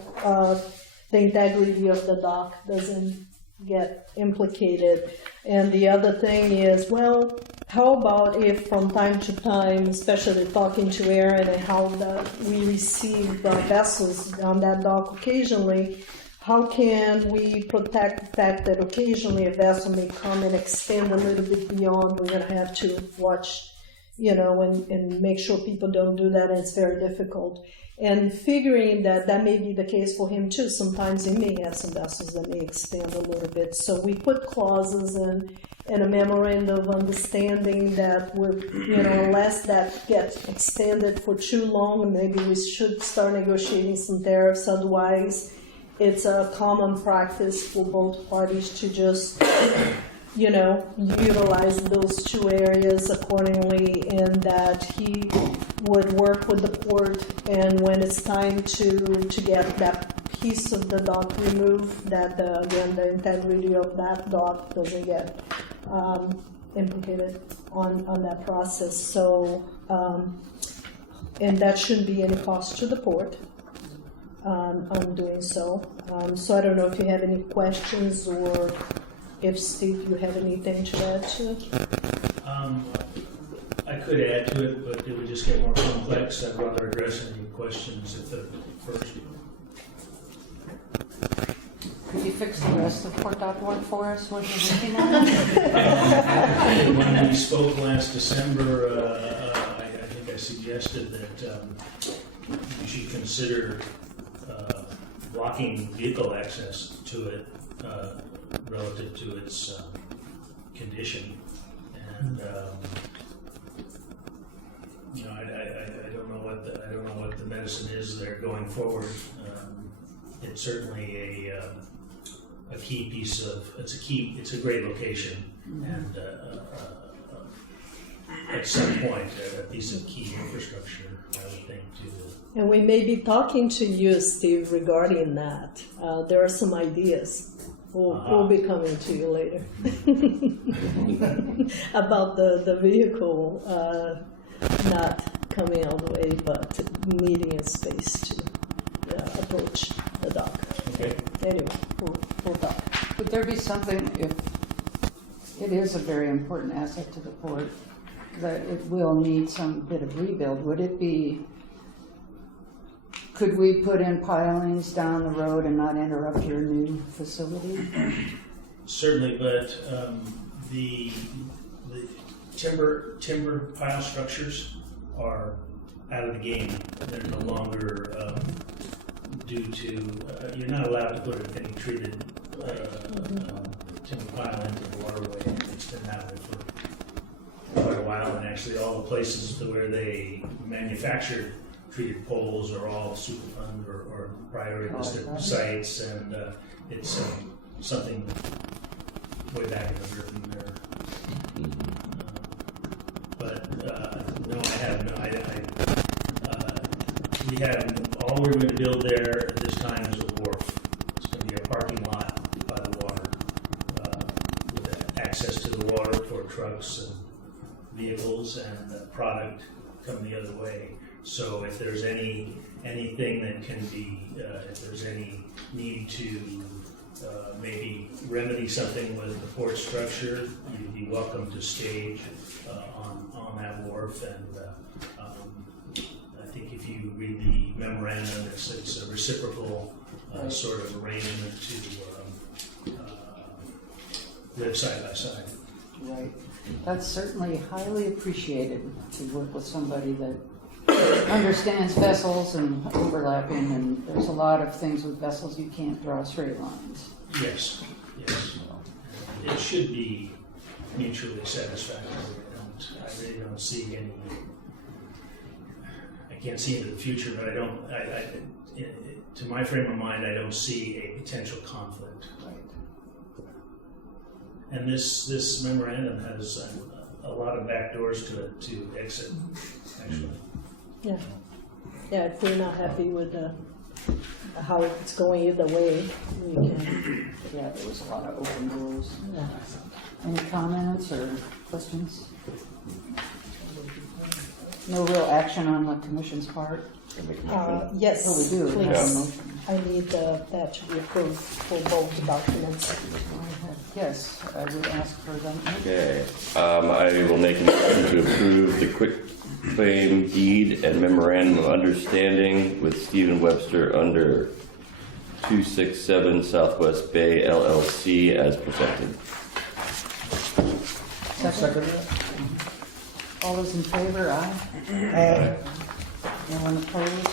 the integrity of the dock doesn't get implicated. And the other thing is, well, how about if from time to time, especially talking to Aaron and how we receive vessels on that dock occasionally, how can we protect the fact that occasionally a vessel may come and extend a little bit beyond? We're going to have to watch, and make sure people don't do that, and it's very difficult. And figuring that may be the case for him too. Sometimes he may have some vessels that may extend a little bit. So we put clauses in a memorandum of understanding that unless that gets extended for too long, maybe we should start negotiating some tariffs. Otherwise, it's a common practice for both parties to just, utilize those two areas accordingly, and that he would work with the port, and when it's time to get that piece of the dock removed, that again, the integrity of that dock doesn't get implicated on that process. So, and that shouldn't be any cost to the port. On doing so. So I don't know if you have any questions, or if Steve, you have anything to add to it? I could add to it, but it would just get more complex. I'd rather address any questions at the first. Could you fix the rest of Port Dock for us? What you're working on? When we spoke last December, I think I suggested that you should consider blocking vehicle access to it relative to its condition. And you know, I don't know what the medicine is there going forward. It's certainly a key piece of it's a great location, and at some point a piece of key infrastructure, I would think, to. And we may be talking to you, Steve, regarding that. There are some ideas. We'll be coming to you later about the vehicle not coming all the way, but needing a space to approach the dock. Okay. Anyway, we'll talk. Would there be something, if it is a very important asset to the port, that it will need some bit of rebuild, could we put in pilings down the road and not interrupt your new facility? Certainly, but the timber pile structures are out of the game. They're no longer due to you're not allowed to put any treated timber pile into the waterway. It's been that way for quite a while, and actually all the places where they manufactured treated poles are all Superfund or priority listed sites, and it's something way back in the rearview mirror. But no, I have no. We have all we're going to build there at this time is a wharf. It's going to be a parking lot by the water with access to the water for trucks and vehicles and product come the other way. So if there's anything that can be, if there's any need to maybe remedy something with the port structure, you'd be welcome to stage on that wharf. And I think if you read the memorandum, it's a reciprocal sort of arrangement to live side by side. Right. That's certainly highly appreciated to work with somebody that understands vessels and overlapping, and there's a lot of things with vessels you can't draw straight lines. Yes. It should be mutually satisfactory. I really don't see any. I can't see into the future, but I don't. To my frame of mind, I don't see a potential conflict. Right. And this memorandum has a lot of back doors to it to exit, actually. Yeah, if we're not happy with how it's going either way, we can. Yeah, there was a lot of open doors. Yeah. Any comments or questions? No real action on the commission's part? Yes, Oh, we do. We have a please. motion. I need that to be approved for both documents. Yes, I would ask for them. Okay, I will make a motion to approve the quick claim deed and memorandum of understanding with Stephen Webster under 267 Southwest Bay LLC as presented. Second. All those in favor, aye? No one opposed?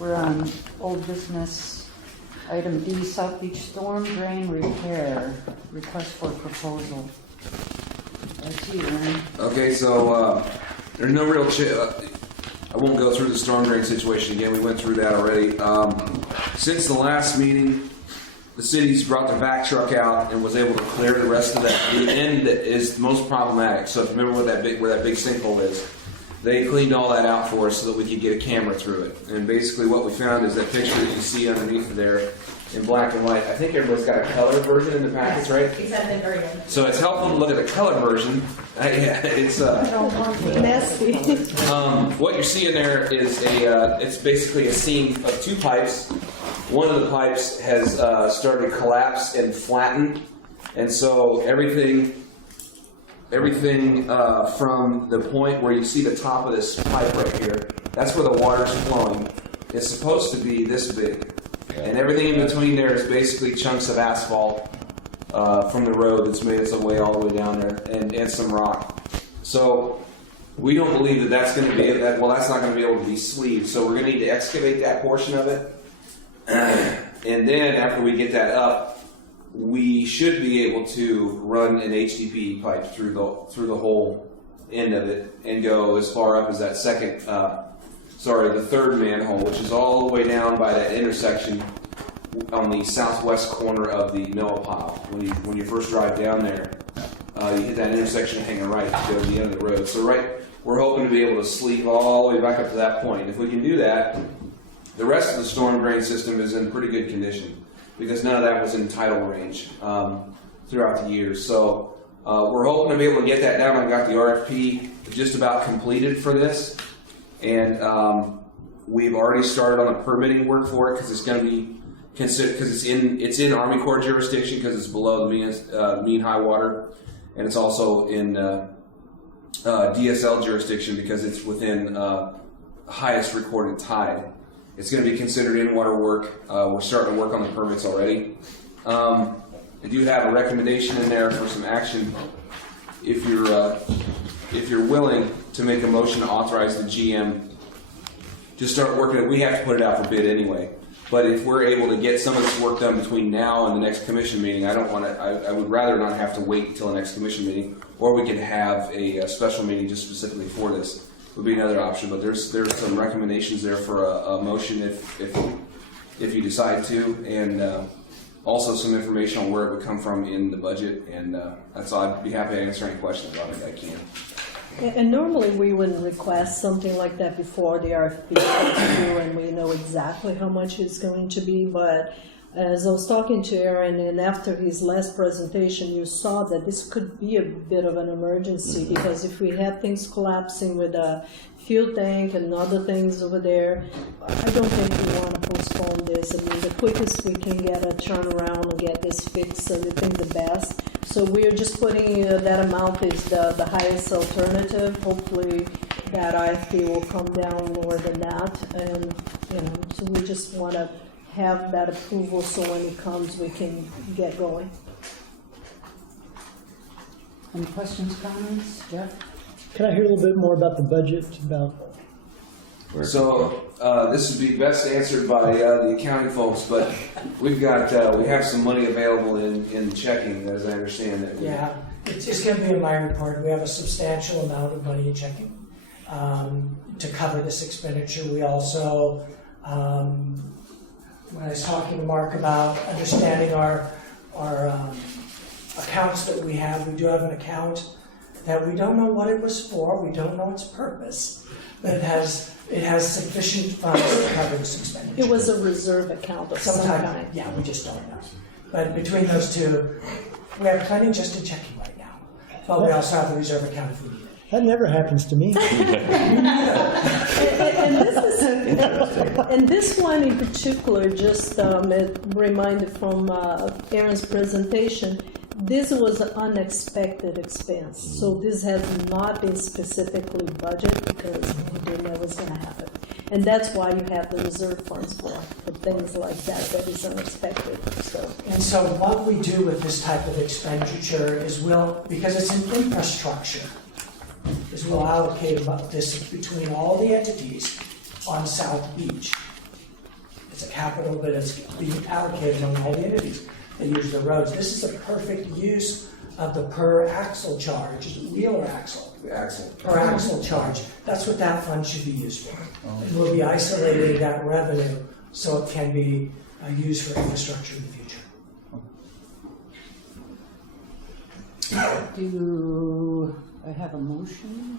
We're on old business, item D, South Beach storm drain repair, request for proposal. That's you, Aaron. Okay, so there's no real. I won't go through the storm drain situation again. We went through that already. Since the last meeting, the city's brought their back truck out and was able to clear the rest of that. The end that is most problematic. So if you remember where that big sinkhole is, they cleaned all that out for us so that we could get a camera through it. And basically, what we found is that picture that you see underneath there in black and white. I think everybody's got a color version in the packets, right? It's at the very end. So it's helpful to look at the color version. Yeah, it's Nasty. what you're seeing there is it's basically a scene of two pipes. One of the pipes has started to collapse and flatten, and so everything from the point where you see the top of this pipe right here, that's where the water's flowing. It's supposed to be this big, And everything in between there is basically chunks of asphalt from the road that's made its way all the way down there, and some rock. So we don't believe that that's going to be that's not going to be able to be sleeved. So we're going to need to excavate that portion of it, and then after we get that up, we should be able to run an HDPE pipe through the whole end of it and go as far up as that the third manhole, which is all the way down by that intersection on the southwest corner of the Noah pile. When you first drive down there, you hit that intersection, hang a right to go to the end of the road. So we're hoping to be able to sleeve all the way back up to that point. If we can do that, the rest of the storm drain system is in pretty good condition because none of that was in tidal range throughout the years. So we're hoping to be able to get that down. I've got the RFP just about completed for this, and we've already started on the permitting work for it because it's going to be considered because it's in Army Corps jurisdiction because it's below the mean high water, and it's also in DSL jurisdiction because it's within highest recorded tide. It's going to be considered in water work. We're starting to work on the permits already. I do have a recommendation in there for some action. If you're willing to make a motion to authorize the GM to start working it, we have to put it out for bid anyway. But if we're able to get some of this work done between now and the next commission meeting, I would rather not have to wait until the next commission meeting, or we could have a special meeting just specifically for this. Would be another option. But there's some recommendations there for a motion if you decide to, and also some information on where it would come from in the budget. And that's all. I'd be happy to answer any questions about it if I can. And normally we wouldn't request something like that before the RFP comes through and we know exactly how much it's going to be. But as I was talking to Aaron, and after his last presentation, you saw that this could be a bit of an emergency because if we have things collapsing with a fuel tank and other things over there, I don't think we want to postpone this. I mean, the quickest we can get a turnaround and get this fixed, so we think the best. So we're just putting that amount is the highest alternative. Hopefully that IFP will come down more than that. And, so we just want to have that approval so when it comes we can get going. Any questions, comments? Jeff? Can I hear a little bit more about the budget? So this would be best answered by the accounting folks, but we have some money available in checking, as I understand it. Yeah, it's going to be in my report. We have a substantial amount of money in checking to cover this expenditure. We also, when I was talking to Mark about understanding our accounts that we do have an account that we don't know what it was for, we don't know its purpose, but it has sufficient funds to cover this expenditure. It was a reserve account of some kind. Yeah, we just don't know. But between those two, we have plenty just in checking right now. But we also have the reserve account if we need it. That never happens to me. And this one in particular, just it reminded from Aaron's presentation, this was an unexpected expense. So this has not been specifically budgeted because we didn't know it was going to happen. And that's why you have the reserve funds for things like that is unexpected. And so what we do with this type of expenditure is because it's an infrastructure, is we'll allocate about this between all the entities on South Beach. It's a capital, but it's being allocated among all the entities that use the roads. This is a perfect use of the per axle charge, wheel or axle? Per axle charge. That's what that fund should be used for. And we'll be isolating that revenue so it can be used for infrastructure in the future. Do I have a motion?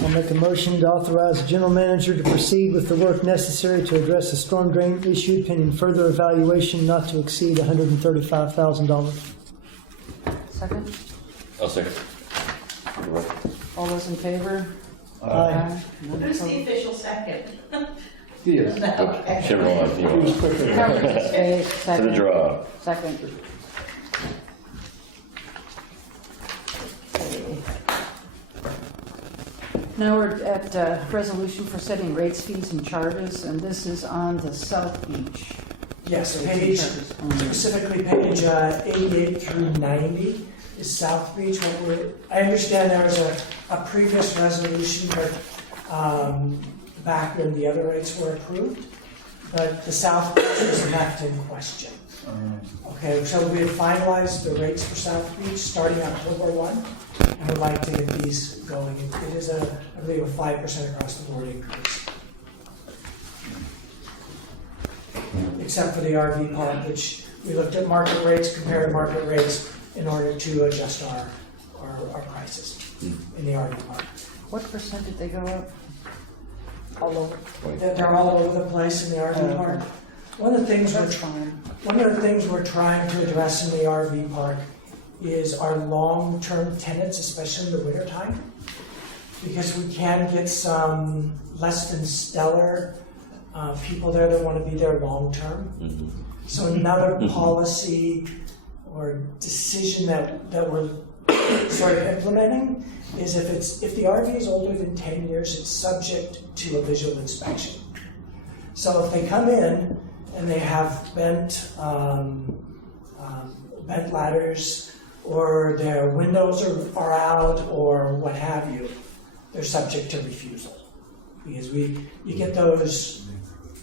I'll make a motion to authorize the general manager to proceed with the work necessary to address the storm drain issue pending further evaluation not to exceed $135,000. Second? I'll second. All those in favor? Aye. None Who's the opposed? official second? Yes. Okay. Chevron, you know, Covered his face. to the Second. draw. Second. Okay. Now we're at resolution for setting rates, fees, and charges, and this is on the South Beach. Yes, Rates and page, charges only. specifically page 88 through 90 is South Beach. I understand there was a previous resolution back when the other rates were approved, but the South Beach was left in question. Okay, so we have finalized the rates for South Beach starting October 1, and would like to get these going. It is I believe, a 5% across the board increase. Except for the RV park, which we looked at market rates, compared market rates in order to adjust our prices in the RV park. What percent did they go up? All over. They're all over the place in the RV park. One of the things we're trying to address in the RV park is our long-term tenants, especially in the wintertime, because we can get some less than stellar people there that want to be there long-term. So another policy or decision that we're sort of implementing is if the RV is older than 10 years, it's subject to a visual inspection. So if they come in and they have bent ladders, or their windows are out, or what have you, they're subject to refusal. Because you get those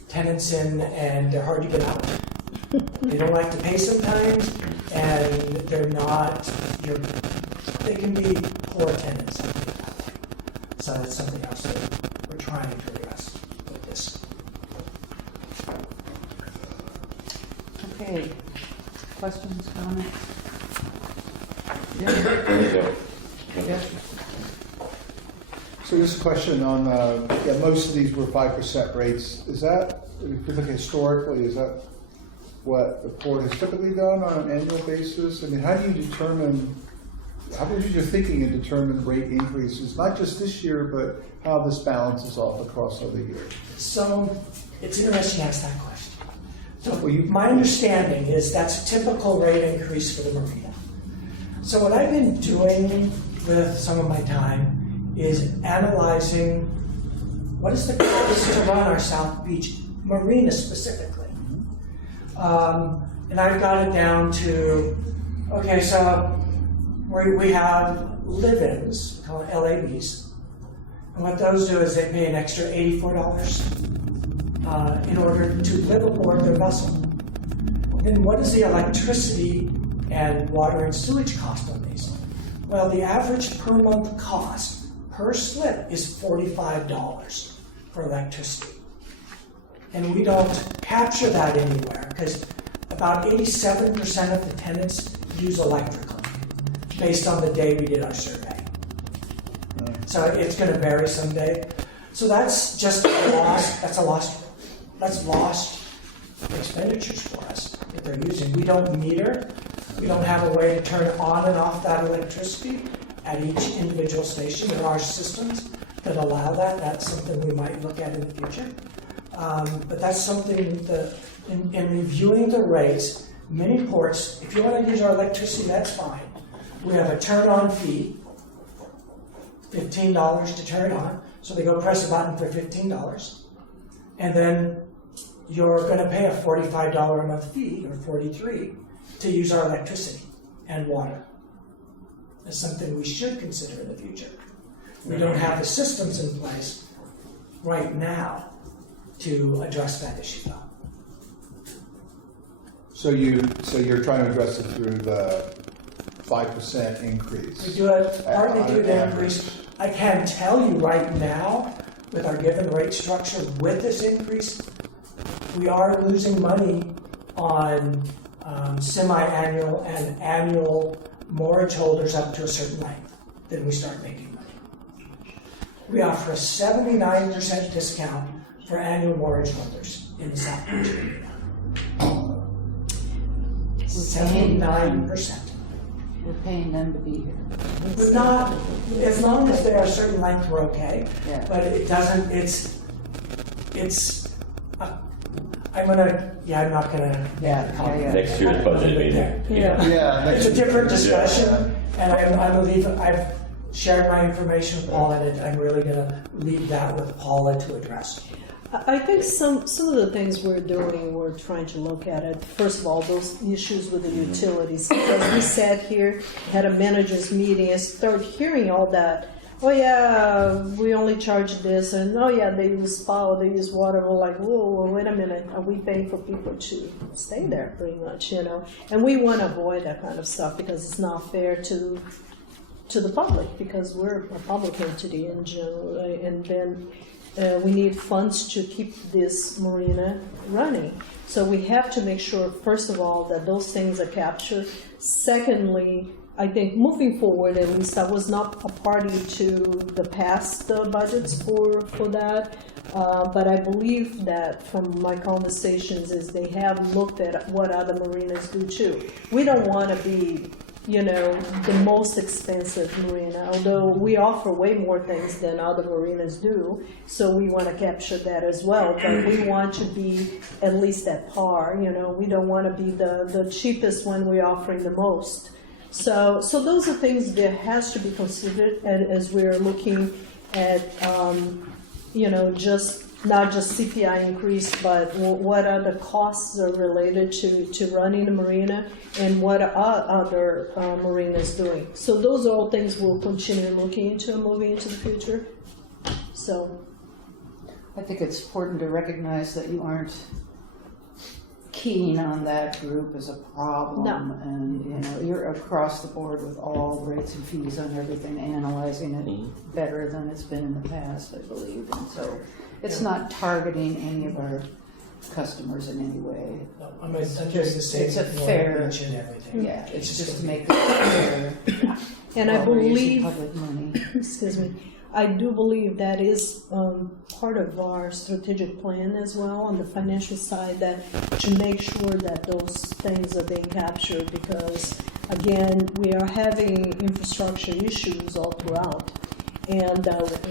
tenants in and they're hard to get out. They don't like to pay sometimes, and they can be poor tenants. So that's something else that we're trying to address with this. Okay, questions, comments? Yeah. So just a question on, most of these were 5% rates. Is that, if you look historically, is that what the port has typically done on an annual basis? I mean, how was your thinking in determining rate increases, not just this year, but how this balances off across other years? So it's interesting you ask that question. So my understanding is that's a typical rate increase for the marina. So what I've been doing with some of my time is analyzing what is the cost to run our South Beach marina specifically. And I've got it down to, okay, so we have live-ins, called LABs, and what those do is they pay an extra $84 in order to live aboard their vessel. Then what is the electricity and water and sewage cost on these? Well, the average per month cost per slip is $45 for electricity. And we don't capture that anywhere because about 87% of the tenants use electrical based on the day we did our survey. So it's going to vary someday. So that's just that's lost expenditures for us that they're using. We don't meter. We don't have a way to turn on and off that electricity at each individual station. There are systems that allow that. That's something we might look at in the future. But that's something that, in reviewing the rates, many ports, if you want to use our electricity, that's fine. We have a turn-on fee, $15 to turn on. So they go press a button for $15. And then you're going to pay a $45 a month fee, or $43, to use our electricity and water. That's something we should consider in the future. We don't have the systems in place right now to address that issue though. So you're trying to address it through the 5% increase? We do it partly on through the average. increase. I can tell you right now, with our given rate structure, with this increase, we are losing money on semi-annual and annual mortgage holders up to a certain length. Then we start making money. We offer a 79% discount for annual mortgage holders in the South Beach area. 79%. We're paying them to be here. But not, as long as they're a certain length, we're okay. Yeah. But it doesn't, I'm not gonna. Yeah. Next year's budget meeting. Yeah. Yeah, It's a different discussion, and I believe shared my information with Paula, and I'm really gonna leave that with Paula to address. I think some of the things we're doing, we're trying to look at it. First of all, those issues with the utilities. Because we sat here, had a managers meeting, and started hearing all that. Oh yeah, we only charge this, and oh yeah, they use power, they use water. We're like, whoa, wait a minute, are we paying for people to stay there, pretty much, you know? And we want to avoid that kind of stuff because it's not fair to the public, because we're a public entity in general, right? And then we need funds to keep this marina running. So we have to make sure, first of all, that those things are captured. Secondly, I think moving forward, at least I was not a party to the past budgets for that, but I believe that from my conversations is they have looked at what other marinas do too. We don't want to be, you know, the most expensive marina, although we offer way more things than other marinas do, so we want to capture that as well, but we want to be at least at par, you know, we don't want to be the cheapest when we're offering the most. So those are things that has to be considered as we're looking at, you know, not just CPI increase, but what are the costs are related to running the marina, and what are other marinas doing. So those are all things we'll continue looking into moving into the future. So I think it's important to recognize that you aren't keen on that group as a problem. No. And, you know, you're across the board with all rates and fees on everything, analyzing it better than it's been in the past, I believe. And so it's not targeting any of our customers in any way. No, I'm gonna just the same It's a for fair- each and everything. Yeah, it's just to make it fair. and I while we're using believe, public money. excuse me, I do believe that is part of our strategic plan as well on the financial side, that to make sure that those things are being captured, because again, we are having infrastructure issues all throughout. And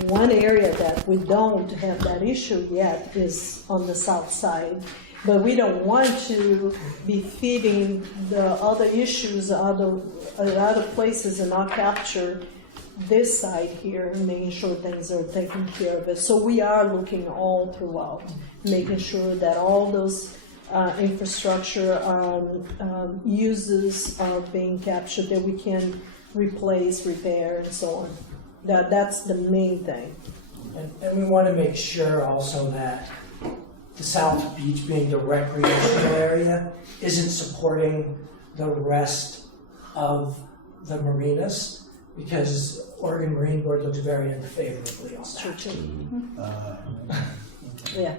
one area that we don't have that issue yet is on the south side. But we don't want to be feeding the other issues, other places, and not capture this side here, and making sure things are taken care of it. So we are looking all throughout, making sure that all those infrastructure uses are being captured, that we can replace, repair, and so on. That's the main thing. And we want to make sure also that the South Beach, being the recreational area, isn't supporting the rest of the marinas, because Oregon Marine Board looks very unfavorably on True, that. too. Yeah.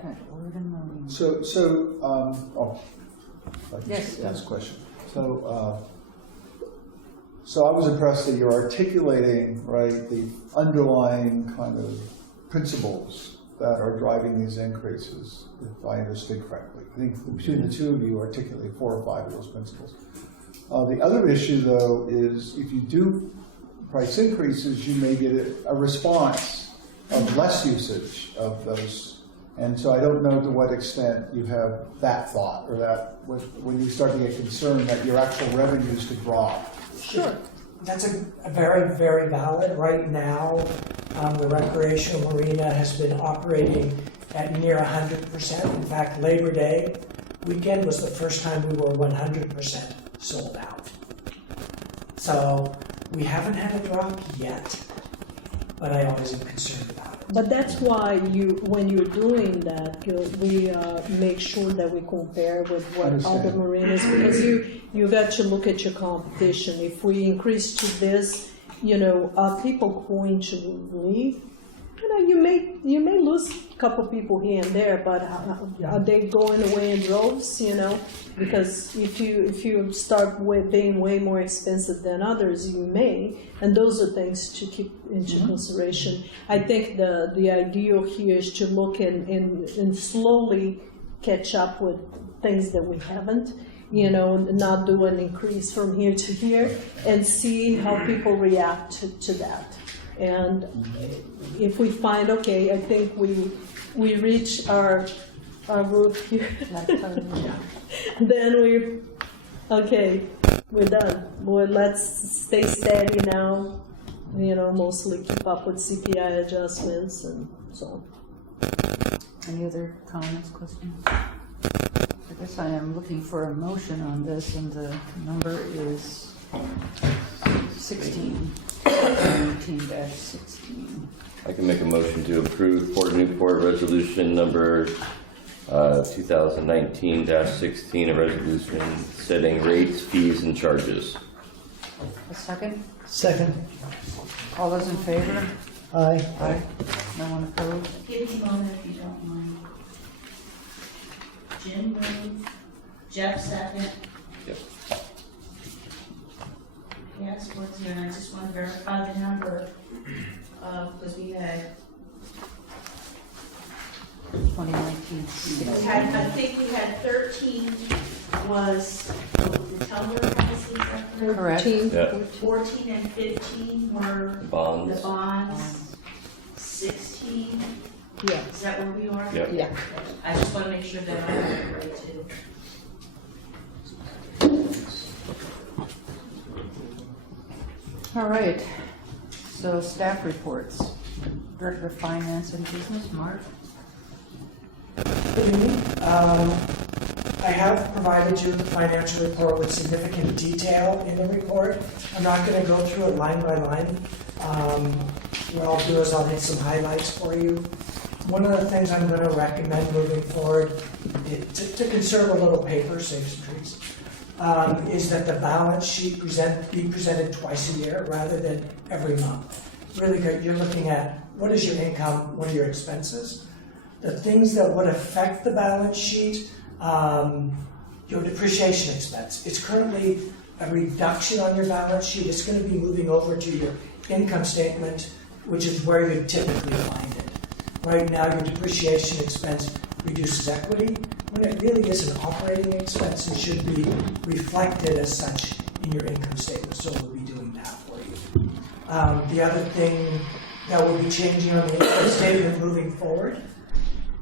Yes. Last question. So I was impressed that you're articulating, right, the underlying kind of principles that are driving these increases, if I understood correctly. I think between the two of you articulate 4 or 5 of those principles. The other issue, though, is if you do price increases, you may get a response of less usage of those. And so I don't know to what extent you have that thought, or that when you start to get concerned that your actual revenues could drop. Sure. That's a very, very valid. Right now, the recreational marina has been operating at near 100%. In fact, Labor Day weekend was the first time we were 100% sold out. So we haven't had a drop yet, but I always am concerned about it. But that's why when you're doing that, we make sure that we compare with what other marinas, because you got to look at your competition. If we increase to this, you know, are people going to leave? You know, you may lose a couple people here and there, but are they going away in droves? You know, because if you start being way more expensive than others, you may, and those are things to keep into consideration. I think the ideal here is to look and slowly catch up with things that we haven't. You know, not do an increase from here to here, and see how people react to that. And if we find, okay, I think we reach our roof here, then we're done. Well, let's stay steady now You know, mostly keep up with CPI adjustments and so. Any other comments, questions? I guess I am looking for a motion on this, and the number is 16, 19-16. I can make a motion to approve Port of Newport resolution number 2019-16, a resolution setting rates, fees, and charges. A second? Second. All those in favor? Aye. Aye. No one opposed? Give me a moment if you don't mind. Jim moved, Jeff second. Yep. Yes, 4-0, and I just want to verify the number, because we had 2019. I think we had 13 was the Tumblr policies, Correct. 13, Yeah. 14 and 15 were the Bonds. bonds, 16, Yeah. is that where we are? Yep. Yeah. I just want to make sure that I have it right too. All right, so staff reports. Director of Finance and Business, Mark. Good evening. I have provided you the financial report with significant detail in the report. I'm not going to go through it line by line. What I'll do is I'll hit some highlights for you. One of the things I'm going to recommend moving forward, to conserve a little paper, save some trees, is that the balance sheet be presented twice a year rather than every month. Really good. You're looking at what is your income, what are your expenses. The things that would affect the balance sheet, your depreciation expense. It's currently a reduction on your balance sheet. It's going to be moving over to your income statement, which is where you typically find it. Right now, your depreciation expense reduces equity, when it really is an operating expense and should be reflected as such in your income statement. So we'll be doing that for you. The other thing that will be changing on the income statement moving forward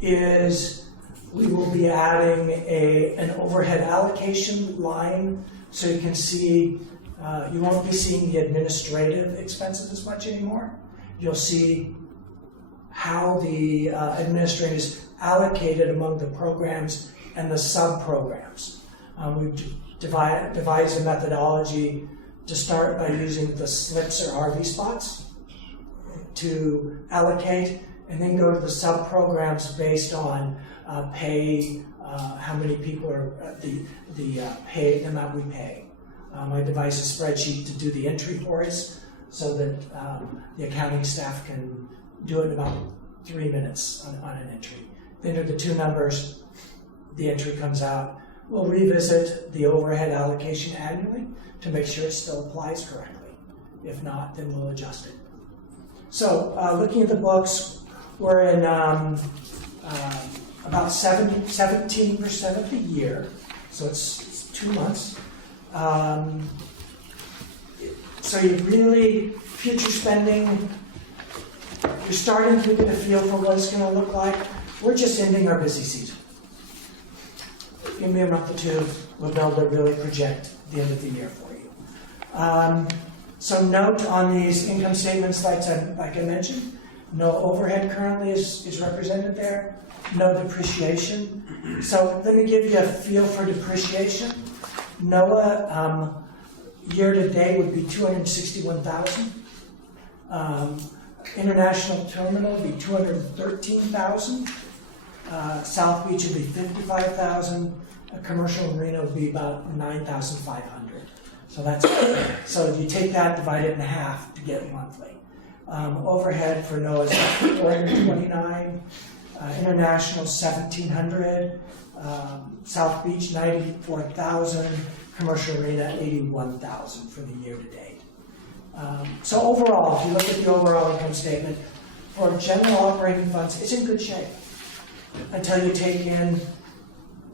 is we will be adding an overhead allocation line, so you can see, you won't be seeing the administrative expenses as much anymore. You'll see how the administrative is allocated among the programs and the sub-programs. We've devised a methodology to start by using the SLIPs or RV spots to allocate, and then go to the sub-programs based on pay, how many people are, the amount we pay. I devised a spreadsheet to do the entry for us so that the accounting staff can do it in about 3 minutes on an entry. They enter the two numbers, the entry comes out. We'll revisit the overhead allocation annually to make sure it still applies correctly. If not, then we'll adjust it. So looking at the books, we're in about 17% of the year, so it's 2 months. So you really, future spending, you're starting to get a feel for what it's going to look like. We're just ending our busy season. Give me a month or two, we'll be able to really project the end of the year for you. So note on these income statements, like I mentioned, no overhead currently is represented there, no depreciation. So let me give you a feel for depreciation. NOAA year to date would be $261,000. International Terminal would be $213,000. South Beach would be $55,000. A commercial marina would be about $9,500. So you take that, divide it in half to get monthly. Overhead for NOAA is $429. International $1,700. South Beach $94,000. Commercial marina $81,000 for the year to date. So overall, if you look at the overall income statement, for general operating funds, it's in good shape until you take in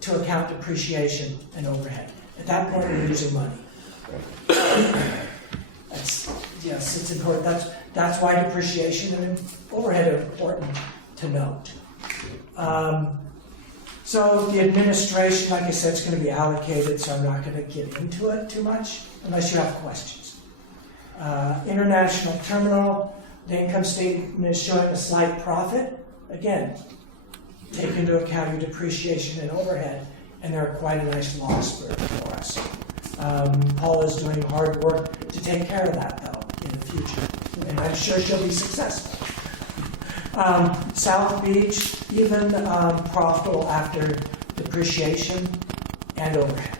to account depreciation and overhead. At that point, you're losing money. Yes, it's important. That's why depreciation and overhead are important to note. So the administration, like I said, is going to be allocated, so I'm not going to get into it too much unless you have questions. International Terminal, the income statement is showing a slight profit. Again, take into account your depreciation and overhead, and they're quite a nice loss for us. Paula is doing hard work to take care of that, though, in the future, and I'm sure she'll be successful. South Beach, even profitable after depreciation and overhead.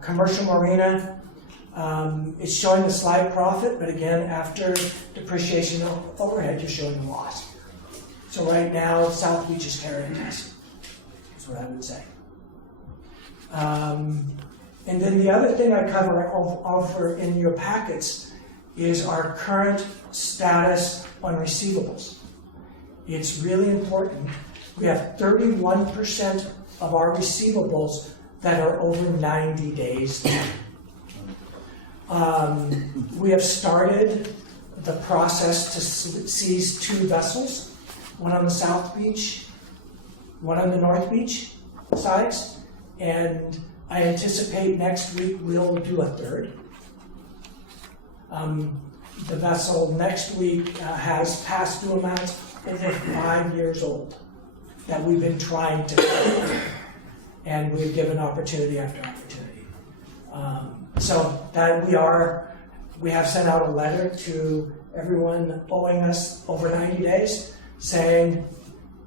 Commercial Marina, it's showing a slight profit, but again, after depreciation and overhead, you're showing a loss. So right now, South Beach is carrying us. That's what I would say. And then the other thing I offer in your packets is our current status on receivables. It's really important. We have 31% of our receivables that are over 90 days now. We have started the process to seize 2 vessels, one on the South Beach, one on the North Beach sides, and I anticipate next week we'll do a 3rd. The vessel next week has past due amounts over 5 years old that we've been trying to collect, and we've given opportunity after opportunity. So that we have sent out a letter to everyone owing us over 90 days saying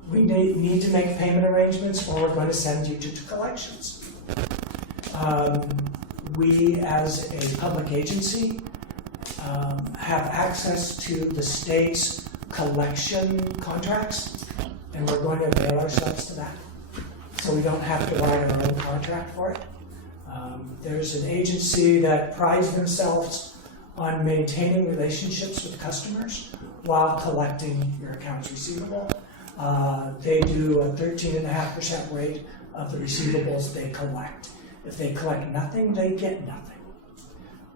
we need to make payment arrangements or we're going to send you to collections. We as a public agency have access to the state's collection contracts, and we're going to avail ourselves to that. So we don't have to write our own contract for it. There's an agency that prides themselves on maintaining relationships with customers while collecting your accounts receivable. They do a 13.5% rate of the receivables they collect. If they collect nothing, they get nothing.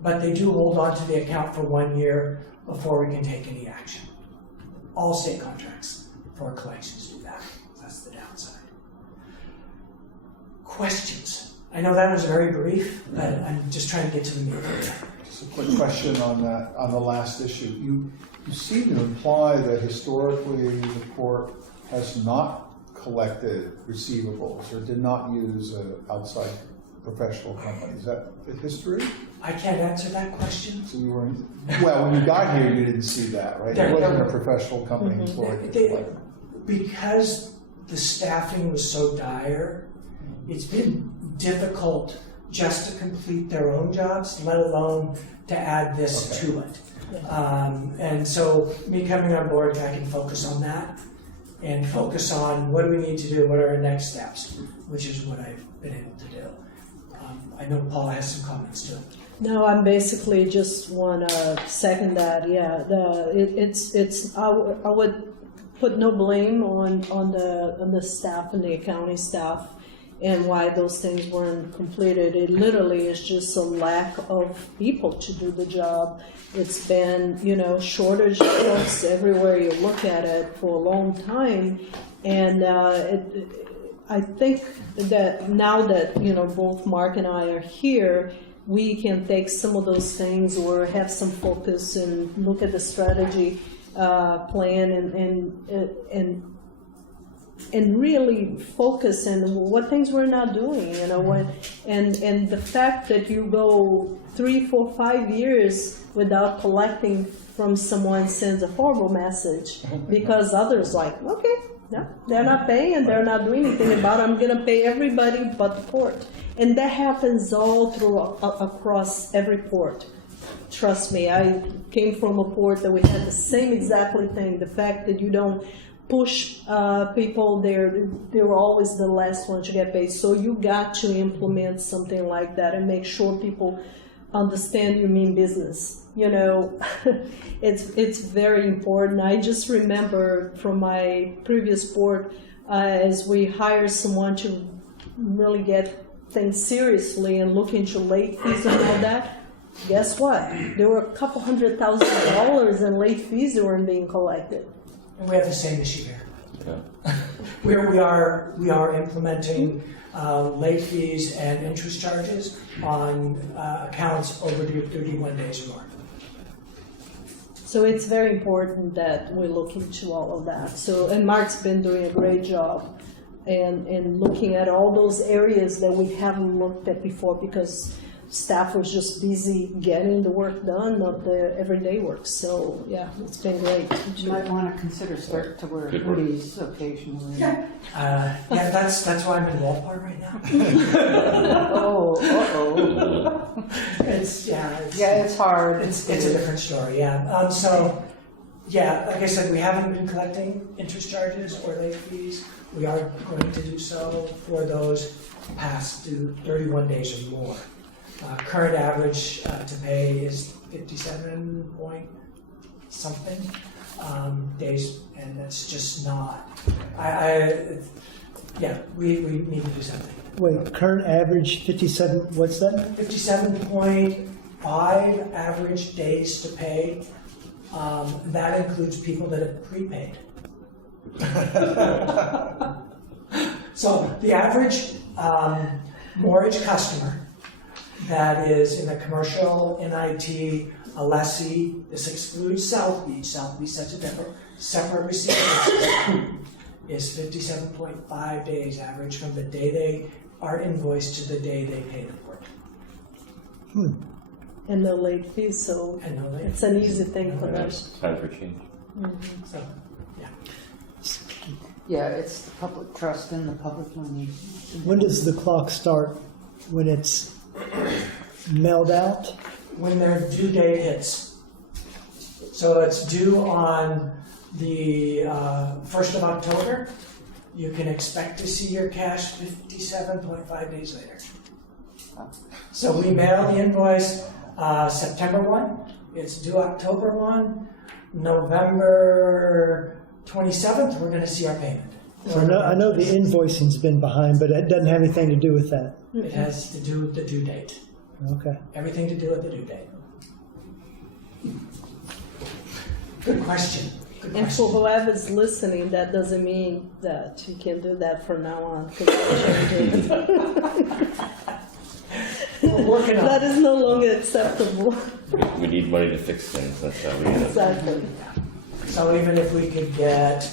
But they do hold on to the account for 1 year before we can take any action. All state contracts for collections do that. That's the downside. Questions? I know that was very brief, but I'm just trying to get to the meat of it. Just a quick question on that, on the last issue. You seem to imply that historically the court has not collected receivables or did not use an outside professional company. Is that the history? I can't answer that question. So you weren't, well, when you got here, you didn't see that, right? There wasn't a professional company employed. Because the staffing was so dire, it's been difficult just to complete their own jobs, let alone to add this to it. And so me coming on board, I can focus on that and focus on what do we need to do, what are our next steps, which is what I've been able to do. I know Paula has some comments too. No, I'm basically just want to second that. Yeah, I would put no blame on the staff and the accounting staff and why those things weren't completed. It literally is just a lack of people to do the job. It's been, shortage of folks everywhere you look at it for a long time, and I think that now that both Mark and I are here, we can take some of those things or have some focus and look at the strategy plan and really focus on what things we're not doing, and the fact that you go 3, 4, 5 years without collecting from someone sends a horrible message because others okay, no, they're not paying and they're not doing anything about it. I'm going to pay everybody but the port. And that happens all through across every port. Trust me, I came from a port that we had the same exactly thing. The fact that you don't push people, they were always the last one to get paid. So you got to implement something like that and make sure people understand you mean business. It's very important. I just remember from my previous port, as we hired someone to really get things seriously and look into late fees and all that, guess what? There were a couple $100,000 in late fees that weren't being collected. And we have the same issue here. Yeah. we are implementing late fees and interest charges on accounts overdue 31 days or more. So it's very important that we look into all of that. So, and Mark's been doing a great job in looking at all those areas that we haven't looked at before because staff was just busy getting the work done, not the everyday work. So yeah, it's been great. You might want to consider start to wear Good work. hoodies occasionally. Yeah, that's why I'm in Walmart right now. Oh, uh-oh. It's Yeah, it's hard. It's a different story, yeah. So, yeah, like I said, we haven't been collecting interest charges or late fees. We are going to do so for those past due 31 days or more. Current average to pay is 57 point something days, and that's just not. We need to do something. Wait, current average 57, what's that? 57.5 average days to pay. That includes people that have prepaid. So the average mortgage customer that is in a commercial, NIT, a lessee, this excludes South Beach. South Beach, such a separate receipt, is 57.5 days average from the day they are invoiced to the day they pay the port. And no late fees, so And no late it's an easy thing for them. It's time for change. So, Yeah, it's the public trust in the public money. When does the clock start? When it's mailed out? when their due date hits. So it's due on the 1st of October. You can expect to see your cash 57.5 days later. So we mail the invoice September 1. It's due October 1. November 27th, we're going to see our payment. So I know the invoicing's been behind, but it doesn't have anything to do with that. It has to do with the due date. Okay. Everything to do with the due date. Good question. Good And question. for whoever's listening, that doesn't mean that you can do that from now on. 'Cause we're changing it. We're working on That it. is no longer acceptable. We need money to fix things. That's how we end up. Exactly. So even if we could get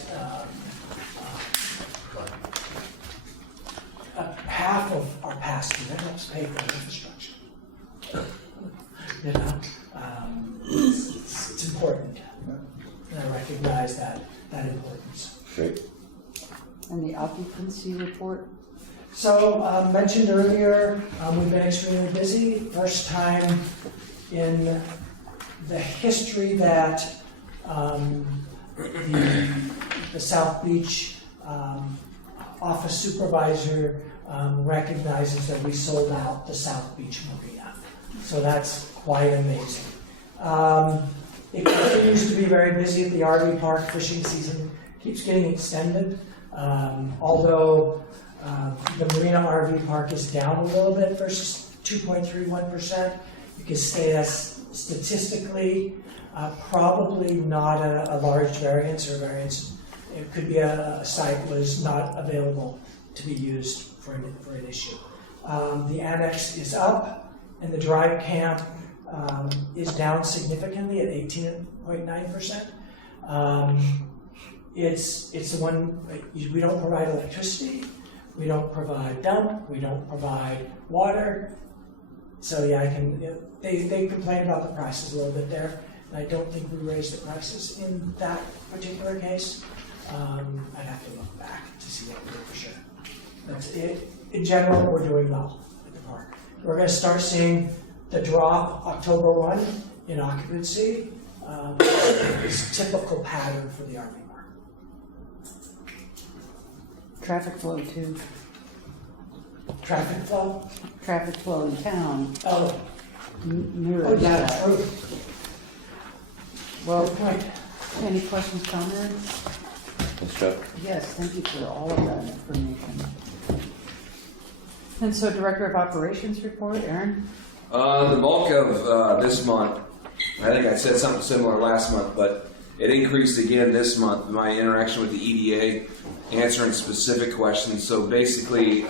half of our past due, that helps pay for the infrastructure. You know, it's important. And I recognize that importance. Great. And the occupancy report? So, mentioned earlier, we've been extremely busy. First time in the history that the South Beach office supervisor recognizes that we sold out the South Beach Marina. So that's quite amazing. It continues to be very busy at the RV park. Fishing season keeps getting extended. Although the Marina RV Park is down a little bit versus 2.31%. You can say that's statistically probably not a large variance or variance. It could be a site was not available to be used for an issue. The annex is up, and the drive camp is down significantly at 18.9%. It's the one, we don't provide electricity, we don't provide dump, we don't provide water. So yeah, they complain about the prices a little bit there, and I don't think we raised the prices in that particular case. I'd have to look back to see what we did for sure. But in general, we're doing well at the park. We're going to start seeing the drop October 1 in occupancy. It's a typical pattern for the RV park. Traffic flow too. Traffic flow? Traffic flow in town Oh, mirrors yeah, that. true. Well, Good point. any questions, comments? Thanks, Chuck. Yes, thank you for all of that information. And so Director of Operations report, Aaron? The bulk of this month, I think I said something similar last month, but it increased again this month. My interaction with the EDA answering specific questions. So basically,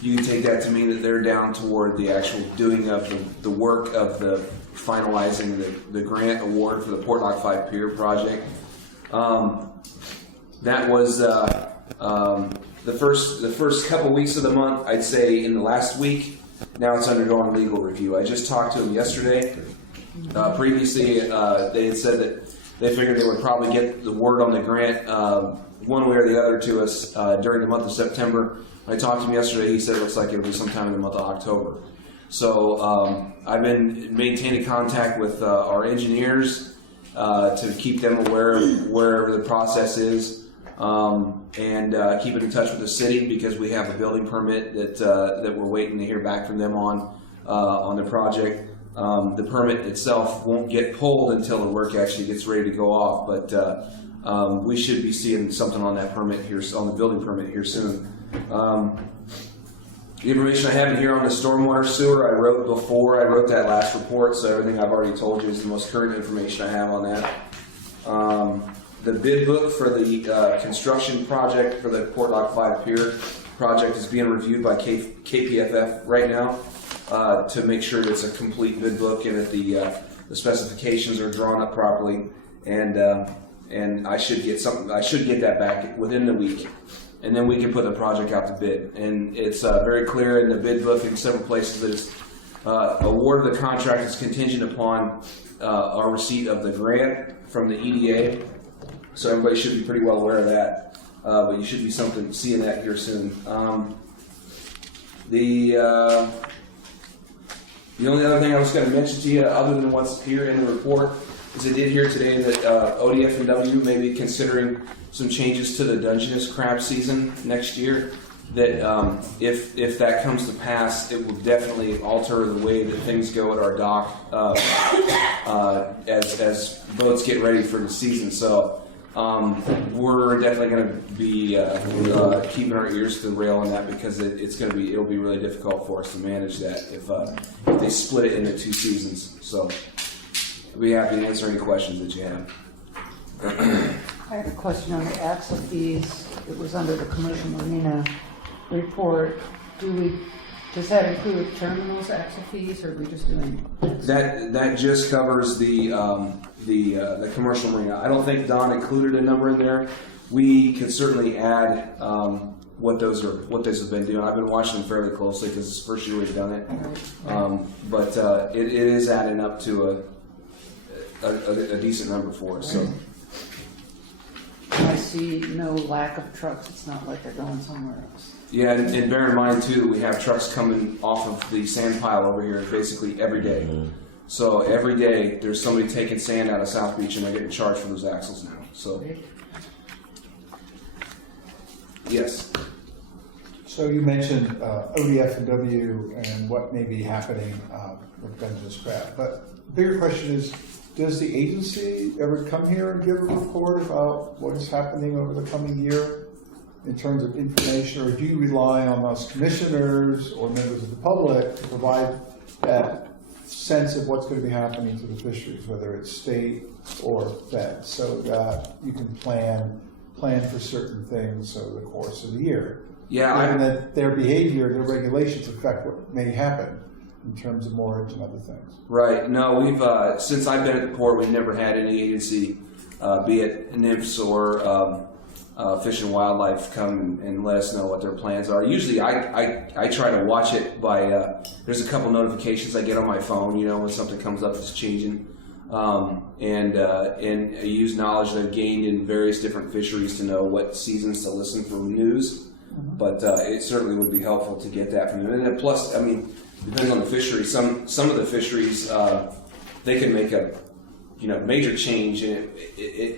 you can take that to mean that they're down toward the actual doing of the work of the finalizing the grant award for the Port Lock 5 Pier project. That was the first couple weeks of the month. I'd say in the last week. Now it's undergoing legal review. I just talked to them yesterday. Previously, they had said that they figured they would probably get the word on the grant one way or the other to us during the month of September. When I talked to him yesterday, he said it looks like it'll be sometime in the month of October. So I've been maintaining contact with our engineers to keep them aware of wherever the process is, and keeping in touch with the city because we have a building permit that we're waiting to hear back from them on the project. The permit itself won't get pulled until the work actually gets ready to go off, but we should be seeing something on that permit here, on the building permit here soon. The information I have in here on the stormwater sewer, I wrote that last report, so everything I've already told you is the most current information I have on that. The bid book for the construction project for the Port Lock 5 Pier project is being reviewed by KPFF right now to make sure that it's a complete bid book and that the specifications are drawn up properly. And I should get that back within the week. And then we can put the project out to bid. And it's very clear in the bid book in several places that it's award of the contract is contingent upon our receipt of the grant from the EDA. So everybody should be pretty well aware of that. But you should be seeing that here soon. The only other thing I was going to mention to you, other than what's here in the report, is I did hear today that ODF&W may be considering some changes to the Dungeness crab season next year. That if that comes to pass, it will definitely alter the way that things go at our dock as boats get ready for the season. So we're definitely going to be keeping our ears to the rail on that because it'll be really difficult for us to manage that if they split it into 2 seasons. So I'll be happy to answer any questions that you have. I have a question on the axle fees. It was under the commercial marina report. Does that include terminals axle fees, or are we just doing that just covers the commercial marina? I don't think Don included a number in there. We could certainly add what those have been doing. I've been watching them fairly closely because it's the first year we've done it. But it is adding up to a decent number for us. So. I see no lack of trucks. It's not like they're going somewhere else. Yeah, and bear in mind too that we have trucks coming off of the sand pile over here basically every day. Mm-hmm. So every day there's somebody taking sand out of South Beach and they're getting charged for those axles now. So yes. So you mentioned ODF&W and what may be happening with Dungeness crab, but the bigger question is, does the agency ever come here and give a report about what is happening over the coming year in terms of information, or do you rely on us commissioners or members of the public to provide that sense of what's going to be happening to the fisheries, whether it's state or fed, so that you can plan for certain things over the course of the year? Yeah, given that their behavior, their regulations affect what may happen in terms of moorage and other things. Right. No, we've since I've been at the port, we've never had any agency, be it NIMS or Fish and Wildlife, come and let us know what their plans are. Usually, I try to watch it by. There's a couple notifications I get on my phone, when something comes up that's changing, and I use knowledge that I've gained in various different fisheries to know what seasons to listen for news. But it certainly would be helpful to get that from them. And then plus, I mean, depends on the fishery. Some of the fisheries, they can make a major change, and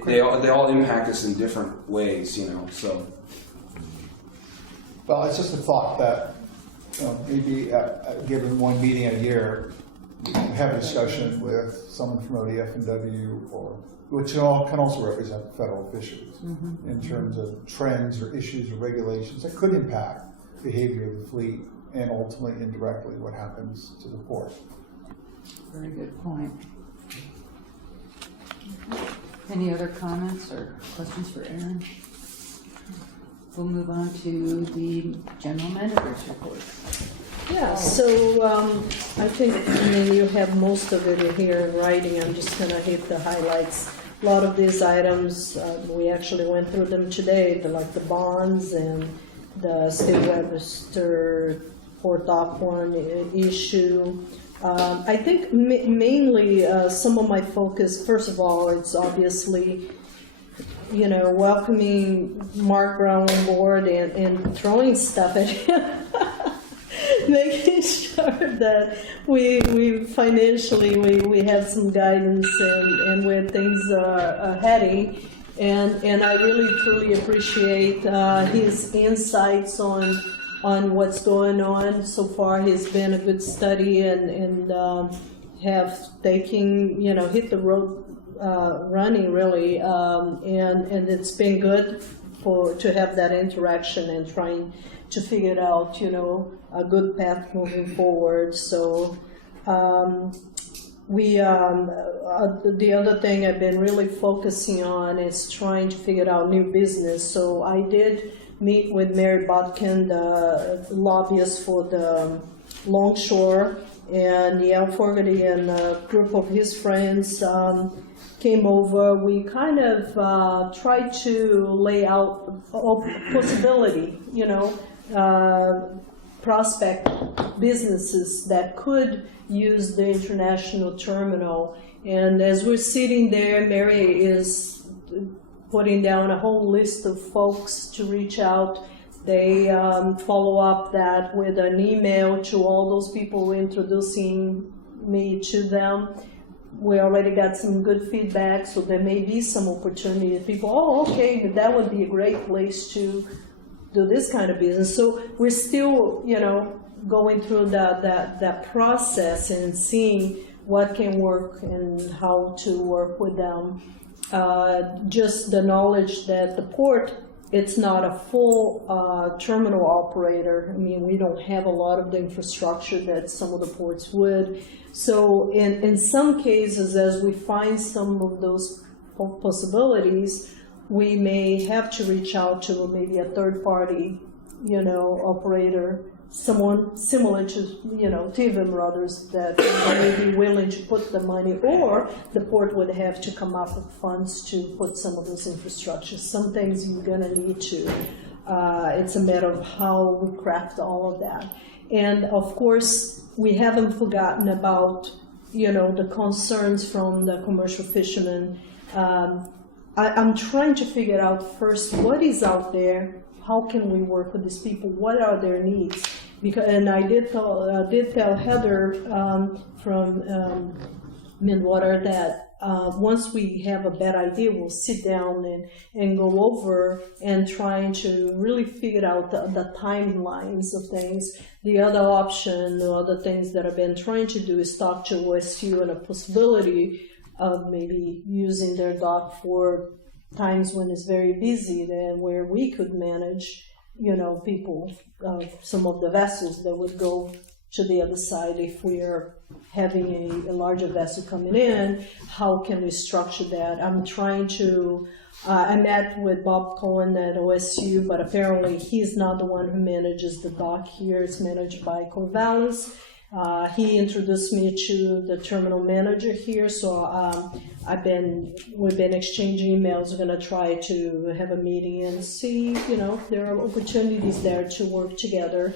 they all impact us in different ways. So. Well, it's just a thought that maybe given one meeting a year, have a discussion with someone from ODF&W, which can also represent federal fisheries, in terms of trends or issues or regulations that could impact behavior of the fleet and ultimately indirectly what happens to the port. Very good point. Any other comments or questions for Aaron? we'll move on to the general manager's report. Yeah, so I think, you have most of it here in writing. I'm just going to hit the highlights. A lot of these items, we actually went through them today, like the bonds and the State Webster Port Dock 1 issue. I think mainly some of my focus, first of all, it's obviously, welcoming Mark Brown on board and throwing stuff at him. Making sure that we financially we have some guidance and where things are heading, and I really truly appreciate his insights on what's going on so far. He's been a good study and have taken hit the road running really, and it's been good to have that interaction and trying to figure out, a good path moving forward. So the other thing I've been really focusing on is trying to figure out new business. So I did meet with Mary Botkin, the lobbyist for the Longshore, and Yale Fogarty and a group of his friends came over. We kind of tried to lay out a possibility, prospect businesses that could use the international terminal. And as we're sitting there, Mary is putting down a whole list of folks to reach out. They follow up that with an email to all those people introducing me to them. We already got some good feedback, so there may be some opportunity. People, okay, that would be a great place to do this kind of business. So we're still, going through that process and seeing what can work and how to work with them. Just the knowledge that the port, it's not a full terminal operator. I mean, we don't have a lot of the infrastructure that some of the ports would. So in some cases, as we find some of those possibilities, we may have to reach out to maybe a third party, operator, someone similar to, Tivim Brothers that may be willing to put the money, or the port would have to come up with funds to put some of those infrastructure. Some things you're gonna need to. It's a matter of how we craft all of that. And of course, we haven't forgotten about, the concerns from the commercial fishermen. I'm trying to figure out first what is out there, how can we work with these people, what are their needs? And I did tell Heather from Midwater that once we have a better idea, we'll sit down and go over and trying to really figure out the timelines of things. The other option, the other things that I've been trying to do is talk to OSU and a possibility of maybe using their dock for times when it's very busy, then where we could manage, people, some of the vessels that would go to the other side. If we are having a larger vessel coming in, how can we structure that? I'm trying to, I met with Bob Cohen at OSU, but apparently he's not the one who manages the dock here. It's managed by Corvallis. He introduced me to the terminal manager here, so we've been exchanging emails. We're going to try to have a meeting and see, if there are opportunities there to work together.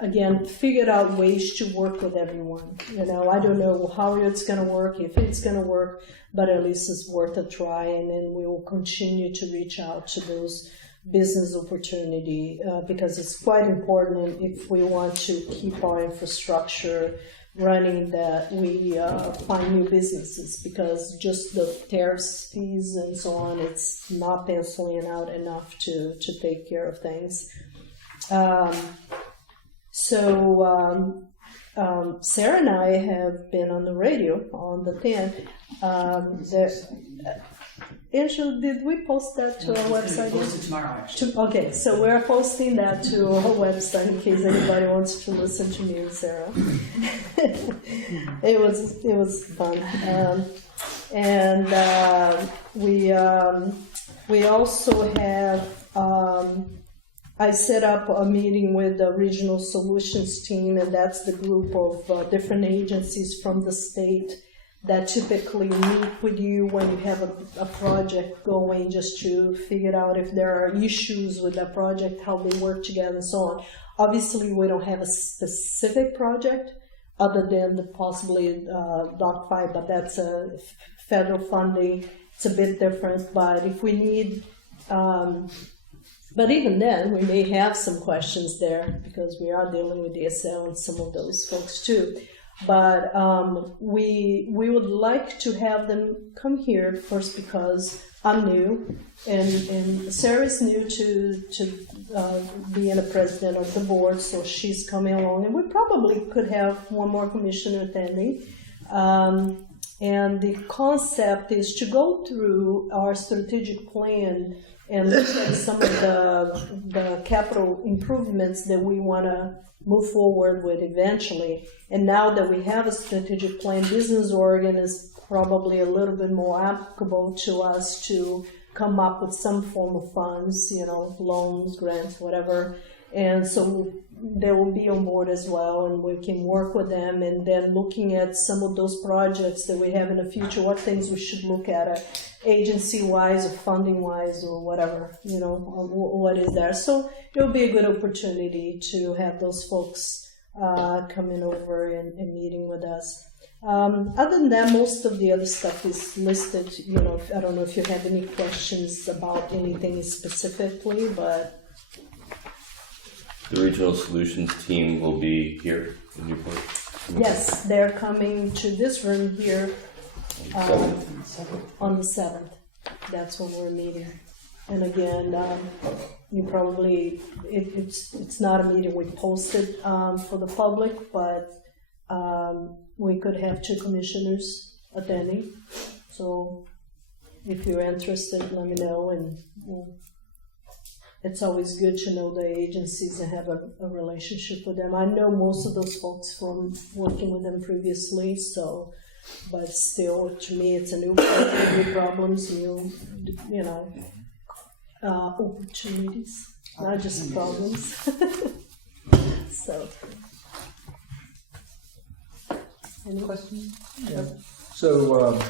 Again, figured out ways to work with everyone. I don't know how it's going to work, if it's going to work, but at least it's worth a try, and then we will continue to reach out to those business opportunity because it's quite important if we want to keep our infrastructure running, that we find new businesses, because just the tariffs, fees, and so on, it's not penciling out enough to take care of things. Sarah and I have been on the radio on the 10th. Angel, did we post that to our website? We'll post it tomorrow, actually. Okay, so we're posting that to our website in case anybody wants to listen to me and Sarah. It was fun, we also have, I set up a meeting with the Regional Solutions team, and that's the group of different agencies from the state that typically meet with you when you have a project going, just to figure out if there are issues with that project, how they work together, and so on. Obviously, we don't have a specific project other than possibly Dock 5, but that's a federal funding. It's a bit different, but if we need, but even then, we may have some questions there because we are dealing with DSL and some of those folks too. But we would like to have them come here first because I'm new and Sarah's new to being a president of the board, so she's coming along, and we probably could have one more commissioner attending. And the concept is to go through our strategic plan and look at some of the capital improvements that we want to move forward with eventually. And now that we have a strategic plan, Business Oregon is probably a little bit more applicable to us to come up with some form of funds, loans, grants, whatever. And so they will be on board as well, and we can work with them. And then looking at some of those projects that we have in the future, what things we should look at agency-wise or funding-wise or whatever, what is there. So it will be a good opportunity to have those folks coming over and meeting with us. Other than that, most of the other stuff is listed. I don't know if you have any questions about anything specifically, but... The Regional Solutions team will be here in Newport? Yes, they're coming to this room here on the 7th. That's when we're meeting. And again, you probably, it's not a meeting we posted for the public, but we could have 2 commissioners attending. So if you're interested, let me know, and it's always good to know the agencies and have a relationship with them. I know most of those folks from working with them previously, but still, to me, it's a new problems, opportunities, not just problems. So, any questions? Yeah. So,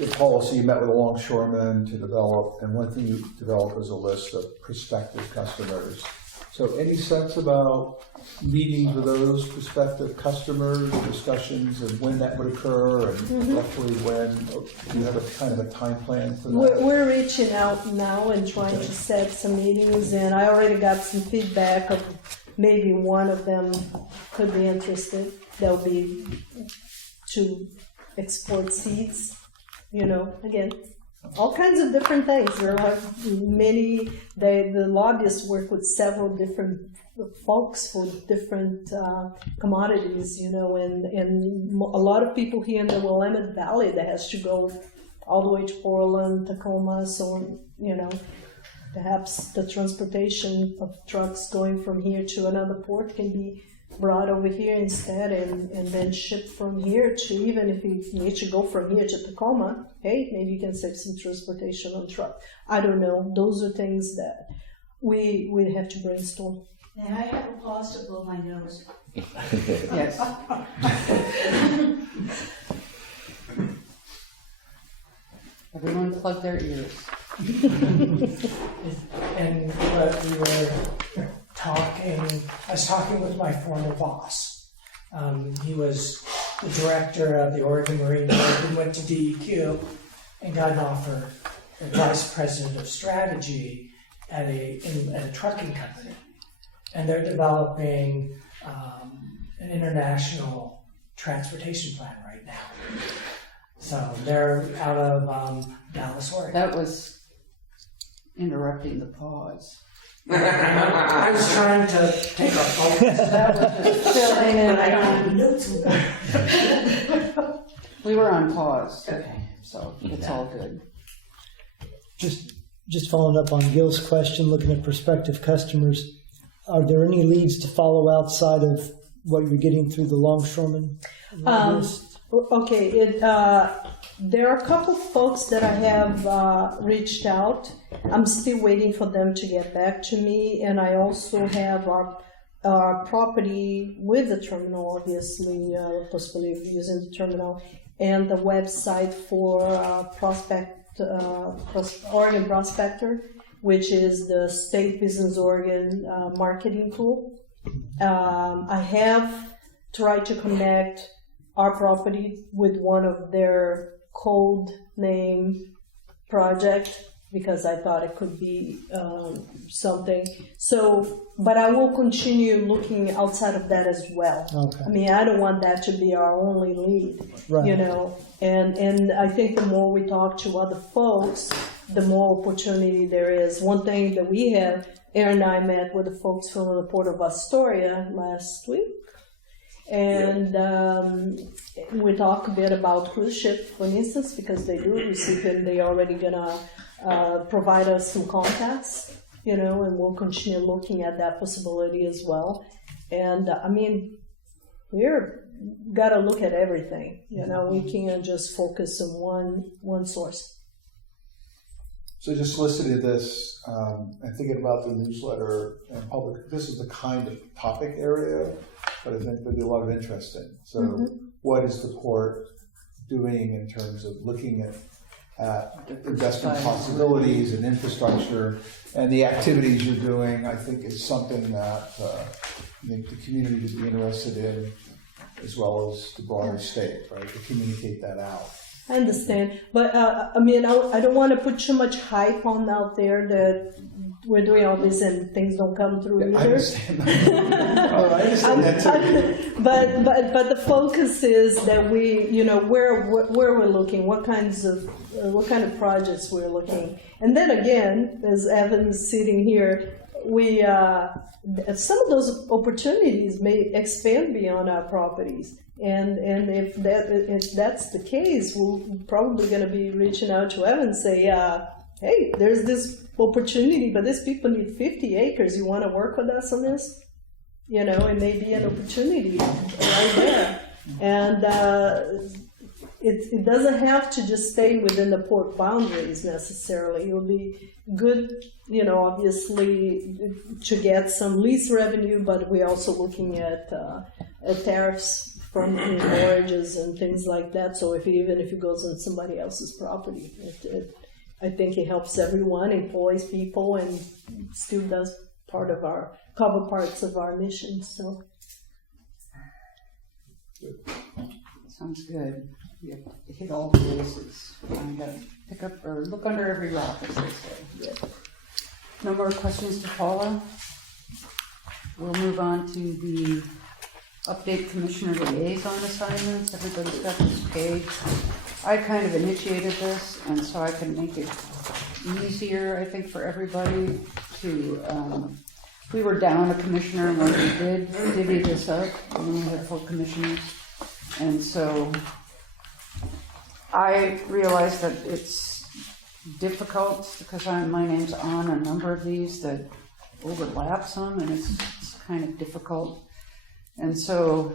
the policy, you met with a longshoreman to develop, and one thing you developed was a list of prospective customers. So any sense about meetings with those prospective customers, discussions, and when that would occur, and roughly when? Do you have a kind of a time plan for that? We're reaching out now and trying to set some meetings, and I already got some feedback of maybe one of them could be interested. That'll be to export seeds. Again, all kinds of different things. There are many, the lobbyists work with several different folks for different commodities, and a lot of people here in the Willamette Valley that has to go all the way to Portland, Tacoma, so, perhaps the transportation of trucks going from here to another port can be brought over here instead and then shipped from here to, even if you need to go from here to Tacoma, hey, maybe you can save some transportation on truck. I don't know. Those are things that we have to brainstorm. May I have a pause to blow my nose? Yes. Everyone plug their ears. And we were talking, I was talking with my former boss. He was the director of the Oregon Marine Board and went to DEQ and got an offer as vice president of strategy at a trucking company. And they're developing an international transportation plan right now. So they're out of Dallas, Oregon. That was interrupting the pause. I was trying to take our focus. That was just filling in. We were on pause. Okay, so it's all good. Just following up on Gil's question, looking at prospective customers, are there any leads to follow outside of what you're getting through the longshoreman list? Okay, there are a couple folks that I have reached out. I'm still waiting for them to get back to me, and I also have our property with the terminal, obviously, possibility of using the terminal, and the website for Oregon Prospector, which is the state business Oregon marketing tool. I have tried to connect our property with one of their code name project because I thought it could be something. So, but I will continue looking outside of that as well. Okay. I mean, I don't want that to be our only lead, Right. you know. And I think the more we talk to other folks, the more opportunity there is. One thing that we have, Aaron and I met with the folks from the Port of Astoria last week. And we talk a bit about cruise ship, for instance, because they do receive it. They're already gonna provide us some contacts, you know, and we'll continue looking at that possibility as well. And I mean, we're gotta look at everything, you know. We can't just focus on one source. So just listening to this and thinking about the newsletter and public, this is the kind of topic area that I think there'd be a lot of interest in. So what is the port doing in terms of looking at investment possibilities and infrastructure, and the activities you're doing, I think is something that I think the community would be interested in, as well as the broader state, right, to communicate that out. I understand, but I mean, I don't want to put too much hype on out there that we're doing all this and things don't come through either. I understand that. I understand that too. But the focus is that we, you know, where we're looking, what kind of projects we're looking, and then again, as Evan's sitting here, we some of those opportunities may expand beyond our properties. And if that's the case, we're probably going to be reaching out to Evan and say, hey, there's this opportunity, but these people need 50 acres. You want to work with us on this? You know, it may be an opportunity right there. And it doesn't have to just stay within the port boundaries necessarily. It would be good, you know, obviously to get some lease revenue, but we're also looking at tariffs from mortgages and things like that. So even if it goes on somebody else's property, I think it helps everyone, employs people, and still does cover parts of our mission. So Sounds good. You have to hit all the bases. Find out, pick up or look under every rock, as they say. yeah. No more questions to Paula? We'll move on to the update commissioner liaison assignments. Everybody's got this page. I kind of initiated this, and so I can make it easier, I think, for everybody to, we were down a commissioner when we did divvy this up, and we had 4 commissioners. And so I realized that it's difficult because my name's on a number of these that overlap some, and it's kind of difficult. And so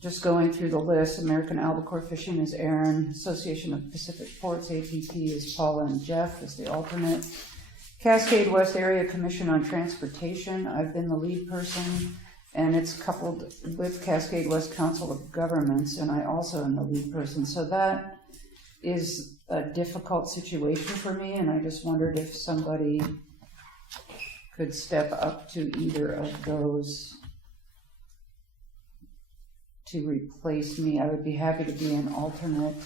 just going through the list, American Albacore Fishing is Aaron, Association of Pacific Ports, APP, is Paula and Jeff as the alternate. Cascade West Area Commission on Transportation, I've been the lead person, and it's coupled with Cascade West Council of Governments, and I also am the lead person. So that is a difficult situation for me, and I just wondered if somebody could step up to either of those to replace me. I would be happy to be an alternate.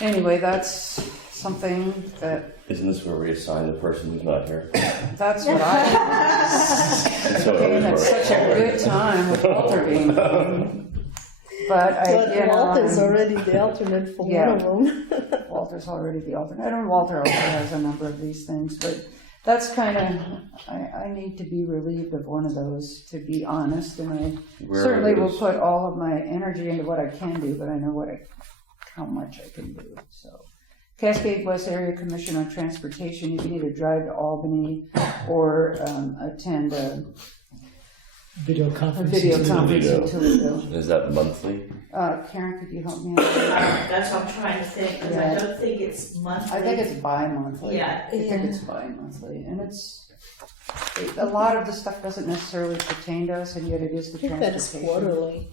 Anyway, that's something that... Isn't this where we assign the person who's not here? That's what I... That's what I And was it's such a good time with Walter being gone. But Walter's already the alternate for yeah. one of them. Walter's already the alternate. And Walter also has a number of these things, but that's kind of, I need to be relieved of one of those, to be honest, and I certainly will put all of my energy into what I can do, but I know how much I can do. So, Cascade West Area Commission on Transportation, you can either drive to Albany or attend a video A conferencing. video tool. conferencing tool. Is that monthly? Karen, could you help me out? That's what I'm trying to think, because I don't think it's monthly. I think it's bi-monthly. Yeah. I think it's bi-monthly, and a lot of the stuff doesn't necessarily pertain to us, and yet it is the I think that is transportation. quarterly.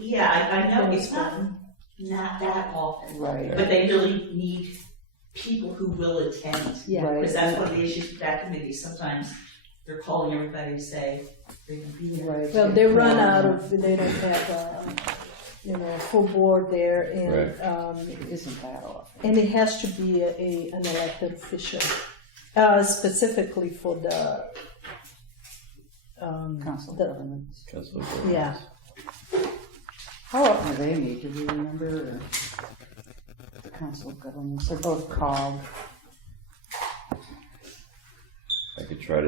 Yeah, I know, it's not that often, Right. but they really need people who will attend. Yeah. Right. Because that's one of the issues with that committee, sometimes they're calling everybody to say they're gonna be there. Right. Well, they run out of, they don't have, a full board there, and, It isn't that often. and it has to be an elected official, specifically for the, Council of the, Governments. yeah. How often do they meet? Do you remember? Or the Council of Governments. They're both called. I could try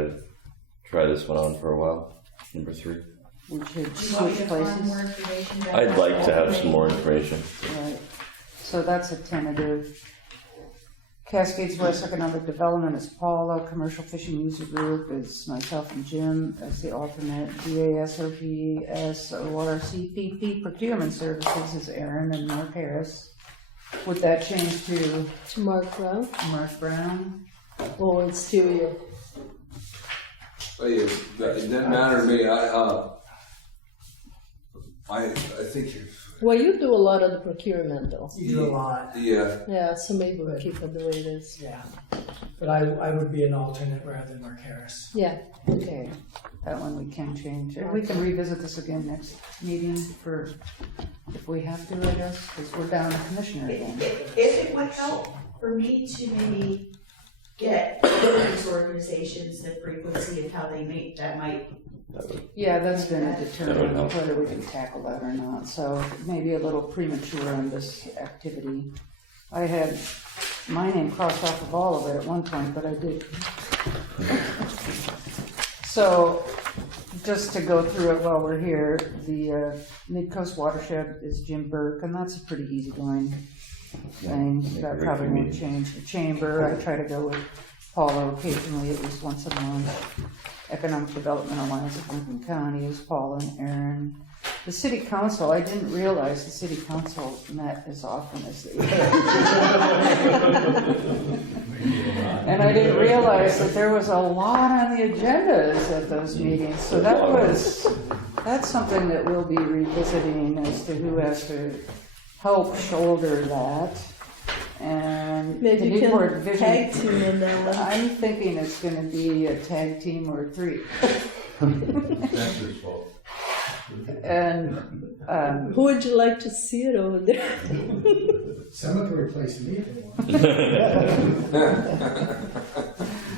this one on for a while. Number 3. We should Do you want me switch to find more places. information? about I'd that? like to have some more information. Right. So that's a tentative. Cascades West Economic Development is Paula. Commercial Fishing User Group is myself and Jim as the alternate. DASOPS or CPP Procurement Services is Aaron and Mark Harris. Would that change to To Mark Brown, Mark Brown? or it's still you? Oh, yeah, it doesn't matter to me. I think Well, you do a lot of the procurement though. You do a lot, yeah. Yeah, so maybe we'll keep it the way it is. yeah. But I would be an alternate rather than Mark Harris. Yeah. Okay, that one we can change. And we can revisit this again next meeting for, if we have to, I guess, because we're down a commissioner again. If it would help for me to maybe get these organizations, the frequency of how they meet, that might. Yeah, that's been a That would determinant help. whether we can tackle that or not, so maybe a little premature on this activity. I had my name crossed off of all of it at one point, but I did. So, just to go through it while we're here, the Mid-Coast Watershed is Jim Burke, and that's a pretty easygoing thing. That Great probably won't meeting. change. The Chamber, I try to go with Paula occasionally, at least once a month. Economic Development Alliance of Lincoln County is Paula and Aaron. The City Council, I didn't realize the City Council met as often as they did. And I didn't realize that there was a lot on the agendas at those meetings, so that's something that we'll be revisiting as to who has to help shoulder that. And the Maybe you Newport can Vision. tag team in that one. I'm thinking it's gonna be a tag team or 3. That's his fault. And, Who would you like to see it over there? Someone can replace me if they want.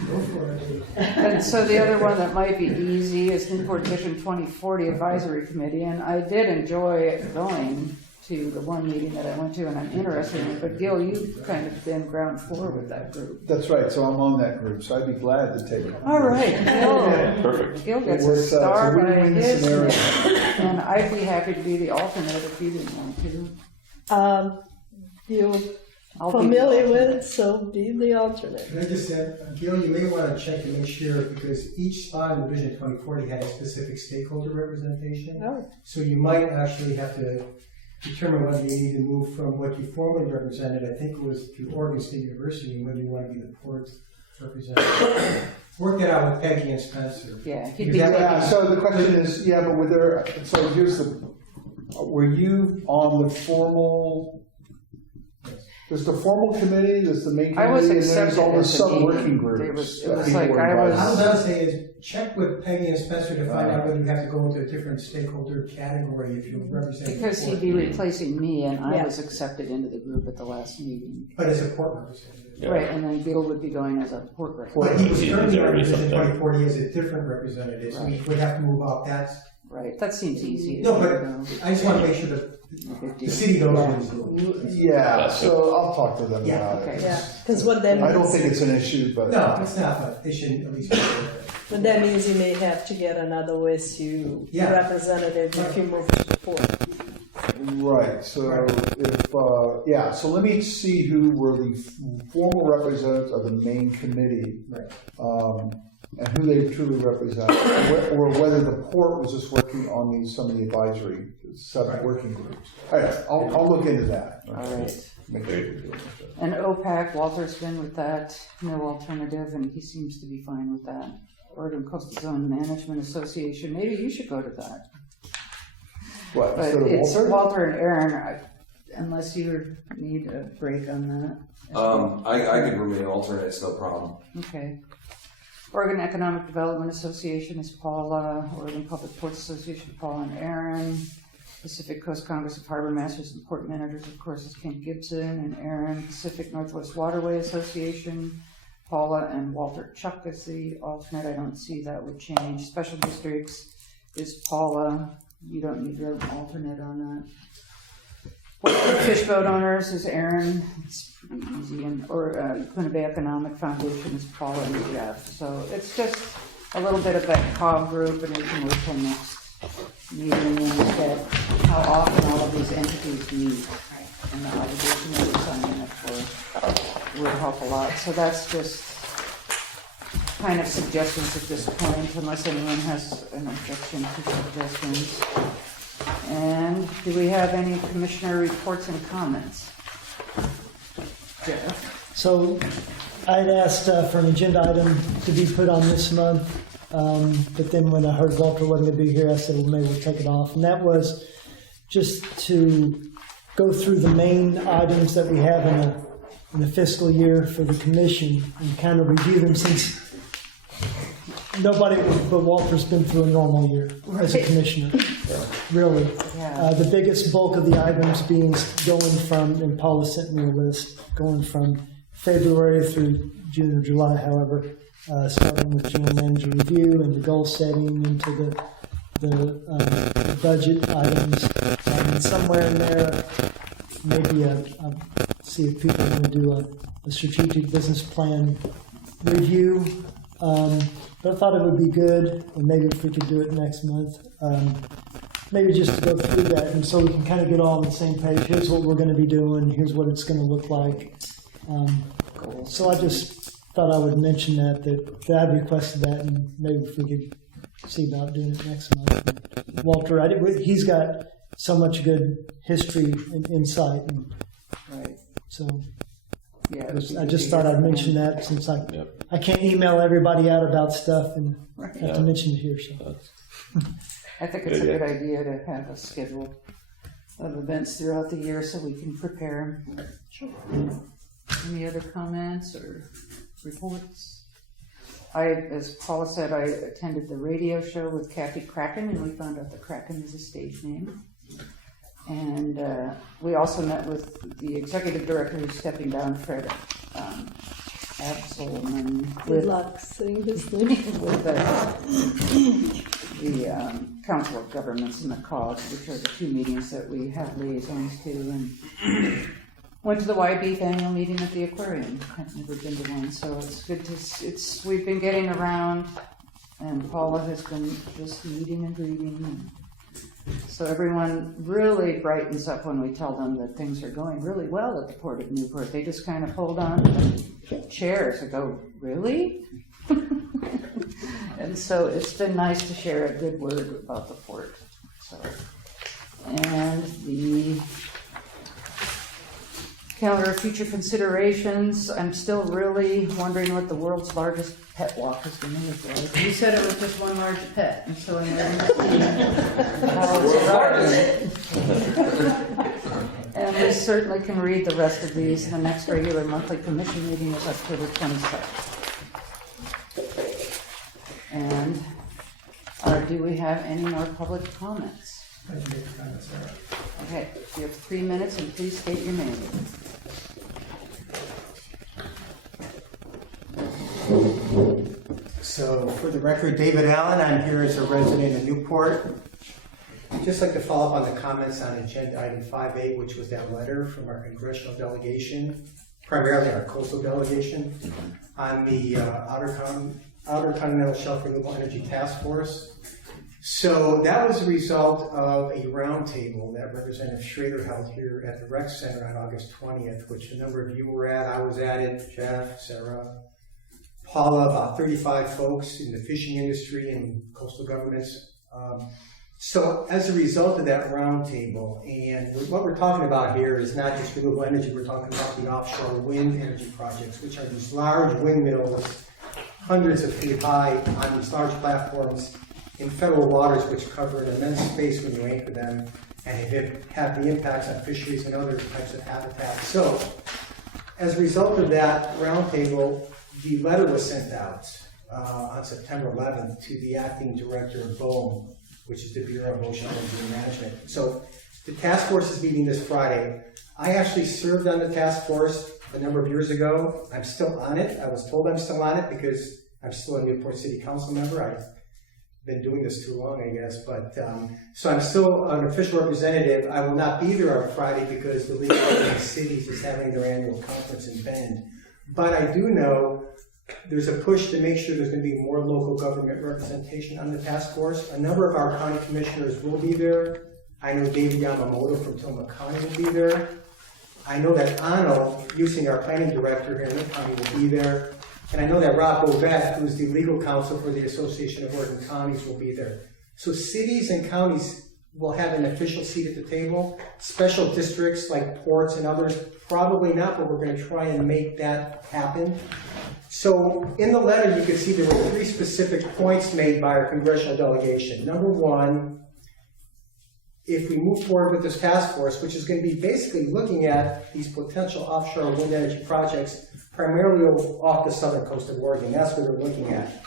Go for it. and so the other one that might be easy is Newport Vision 2040 Advisory Committee, and I did enjoy going to the one meeting that I went to, and I'm interested in it, but Gil, you've kind of been ground floor with that group. That's right, so I'm on that group, so I'd be glad to take it. All right, Gil. Perfect. Gil gets It a works out. star It's a by win-win his scenario. name, and I'd be happy to be the alternate if you didn't want to. You're I'll be the familiar with alternate. it, so be the alternate. Can I just add, Gil, you may want to check to make sure, because each spot in the Vision 2040 has specific stakeholder representation. Oh. So you might actually have to determine whether you need to move from what you formerly represented, I think it was to Oregon State University, and whether you want to be the port representative. Work that out with Peggy and Spencer. Yeah, he'd Because be that- Yeah, so the question is, yeah, but so here's were you on the formal, there's the formal committee, there's the main I was committee, and there's accepted all the as a sub-working meeting. groups. It was that like people were I invited. was- All I'm gonna say is check with Peggy and Spencer to find out whether you have to go into a different stakeholder category if you represent. the Because he'd port. be replacing me, and I Yeah. was accepted into the group at the last meeting. But as a port representative. Yeah. Right, and then Gil would be going as a port rep. But he was He's currently on already Vision something. 2040 as a different representative, so we would have to move up. That's, Right, that seems easy. no, but I just want to make sure that No big the deal. city knows. Yeah, so I'll talk to them Yeah, about okay. it. Yeah, because what that I don't means, think it's an issue, but. No, it's not, but they shouldn't at least. what that means you may have to get another OSU Yeah. representative if you move to the port. Right, so if, so let me see who were the formal representatives of the main committee. Right. and who they truly represent, or whether the port was just working on some of the advisory working groups. All right, I'll look into that. All right. Make sure you're doing this. And OPAC, Walter's been with that, no alternative, and he seems to be fine with that. Oregon Coastal Zone Management Association, maybe you should go to that. What, But instead of it's Walter? Walter and Aaron, unless you need a break on that. I could remain alternate, it's no problem. Okay. Oregon Economic Development Association is Paula. Oregon Public Ports Association, Paula and Aaron. Pacific Coast Congress of Harbor Masters and Port Managers, of course, is Kent Gibson and Aaron. Pacific Northwest Waterway Association, Paula and Walter Chuck is the alternate. I don't see that would change. Special Districts is Paula. You don't need an alternate on that. Fish Boat Owners is Aaron. It's pretty easy. And Kuna Bay Economic Foundation is Paula and Jeff. So it's just a little bit of that COG group, and we can wait till next meeting and look at how often all of these entities meet. And the obligation that we're signing up for would help a lot. So that's just kind of suggestions at this point, unless anyone has an objection to suggestions. And do we have any commissioner reports and comments? Jeff? So I had asked for an agenda item to be put on this month, but then when I heard Walter wasn't going to be here, I said, well, maybe we'll take it off. And that was just to go through the main items that we have in a fiscal year for the commission and kind of review them, since nobody but Walter's been through a normal year as a commissioner, really. Yeah. The biggest bulk of the items being going from, and Paula sent me a list, going from February through June or July, however, starting with general manager review and the goal setting into the budget items. And somewhere in there, maybe I'll see if people want to do a strategic business plan review. But I thought it would be good, and maybe if we could do it next month, maybe just to go through that, and so we can kind of get all on the same page. Here's what we're going to be doing. Here's what it's going to look like. So I just thought I would mention that I requested that, and maybe if we could see about doing it next month. Walter, he's got so much good history and insight, and Right. so Yeah. I just thought I'd mention that, since I can't email everybody out about stuff and have to mention it here. So. I think it's a good idea to have a schedule of events throughout the year so we can prepare. Sure. Any other comments or reports? As Paula said, I attended the radio show with Kathy Kraken, and we found out that Kraken is a stage name. And we also met with the executive director who's stepping down, Fred Absalom. Good luck saying his name. With the Council of Governments and the COG, which are the two meetings that we have liaisons to, and went to the YB annual meeting at the aquarium. I've never been to one, so it's good to. We've been getting around, and Paula has been just meeting and greeting. And so everyone really brightens up when we tell them that things are going really well at the Port of Newport. They just kind of hold on to the chairs and go, really? And so it's been nice to share a good word about the port. So, and the calendar of future considerations, I'm still really wondering what the world's largest pet walk is going to look like. You said it was just one large pet, and so I'm going to see how it's large. And we certainly can read the rest of these. The next regular monthly commission meeting is October 26th. And do we have any more public comments? Okay, you have 3 minutes, and please state your name. So, for the record, David Allen, I'm here as a resident of Newport. I'd just like to follow up on the comments on agenda item 5A, which was that letter from our congressional delegation, primarily our coastal delegation, on the Outer Continental Shelf Renewable Energy Task Force. So that was a result of a roundtable that Representative Schrader held here at the Rec Center on August 20th, which a number of you were at. I was at it, Jeff, Sarah, Paula, about 35 folks in the fishing industry and coastal governments. So as a result of that roundtable, and what we're talking about here is not just renewable energy, we're talking about the offshore wind energy projects, which are these large windmills, hundreds of feet high on these large platforms in federal waters, which cover an immense space when you anchor them, and have the impacts on fisheries and other types of habitats. So as a result of that roundtable, the letter was sent out on September 11th to the acting director of BOEM, which is the Bureau of Ocean Energy Management. So the task force is meeting this Friday. I actually served on the task force a number of years ago. I'm still on it. I was told I'm still on it because I'm still a Newport City Council member. I've been doing this too long, I guess. But so I'm still an official representative. I will not be there on Friday because the League of Cities is having their annual conference in Bend. But I do know there's a push to make sure there's going to be more local government representation on the task force. A number of our county commissioners will be there. I know David Yamamoto from Tillamook County will be there. I know that Ano, using our planning director here in the county, will be there. And I know that Rob Bovett, who's the legal counsel for the Association of Oregon Counties, will be there. So cities and counties will have an official seat at the table. Special districts like ports and others, probably not, but we're going to try and make that happen. So in the letter, you can see there were 3 specific points made by our congressional delegation. Number 1, if we move forward with this task force, which is going to be basically looking at these potential offshore wind energy projects, primarily off the southern coast of Oregon, that's what they're looking at.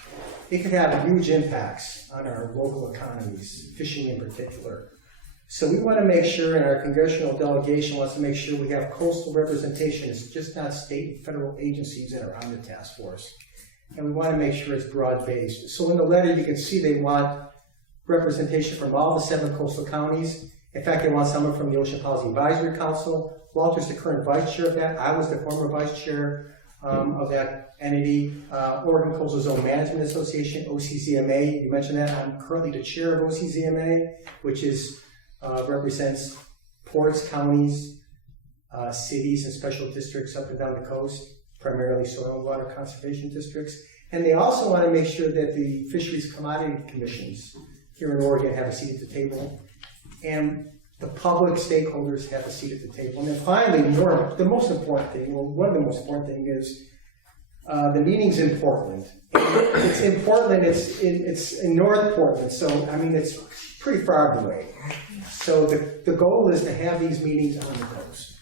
It could have huge impacts on our local economies, fishing in particular. So we want to make sure, and our congressional delegation wants to make sure we have coastal representation. It's just not state and federal agencies that are on the task force. And we want to make sure it's broad-based. So in the letter, you can see they want representation from all the 7 coastal counties. In fact, they want someone from the Ocean Policy Advisory Council. Walter's the current vice chair of that. I was the former vice chair of that entity. Oregon Coastal Zone Management Association, OCZMA. You mentioned that. I'm currently the chair of OCZMA, which is represents ports, counties, cities, and special districts up and down the coast, primarily soil and water conservation districts. And they also want to make sure that the fisheries commodity commissions here in Oregon have a seat at the table, and the public stakeholders have a seat at the table. And then finally, the most important thing, well, one of the most important things is the meeting's in Portland. And it's in Portland, it's in North Portland, so I mean, it's pretty far away. So the goal is to have these meetings on the coast.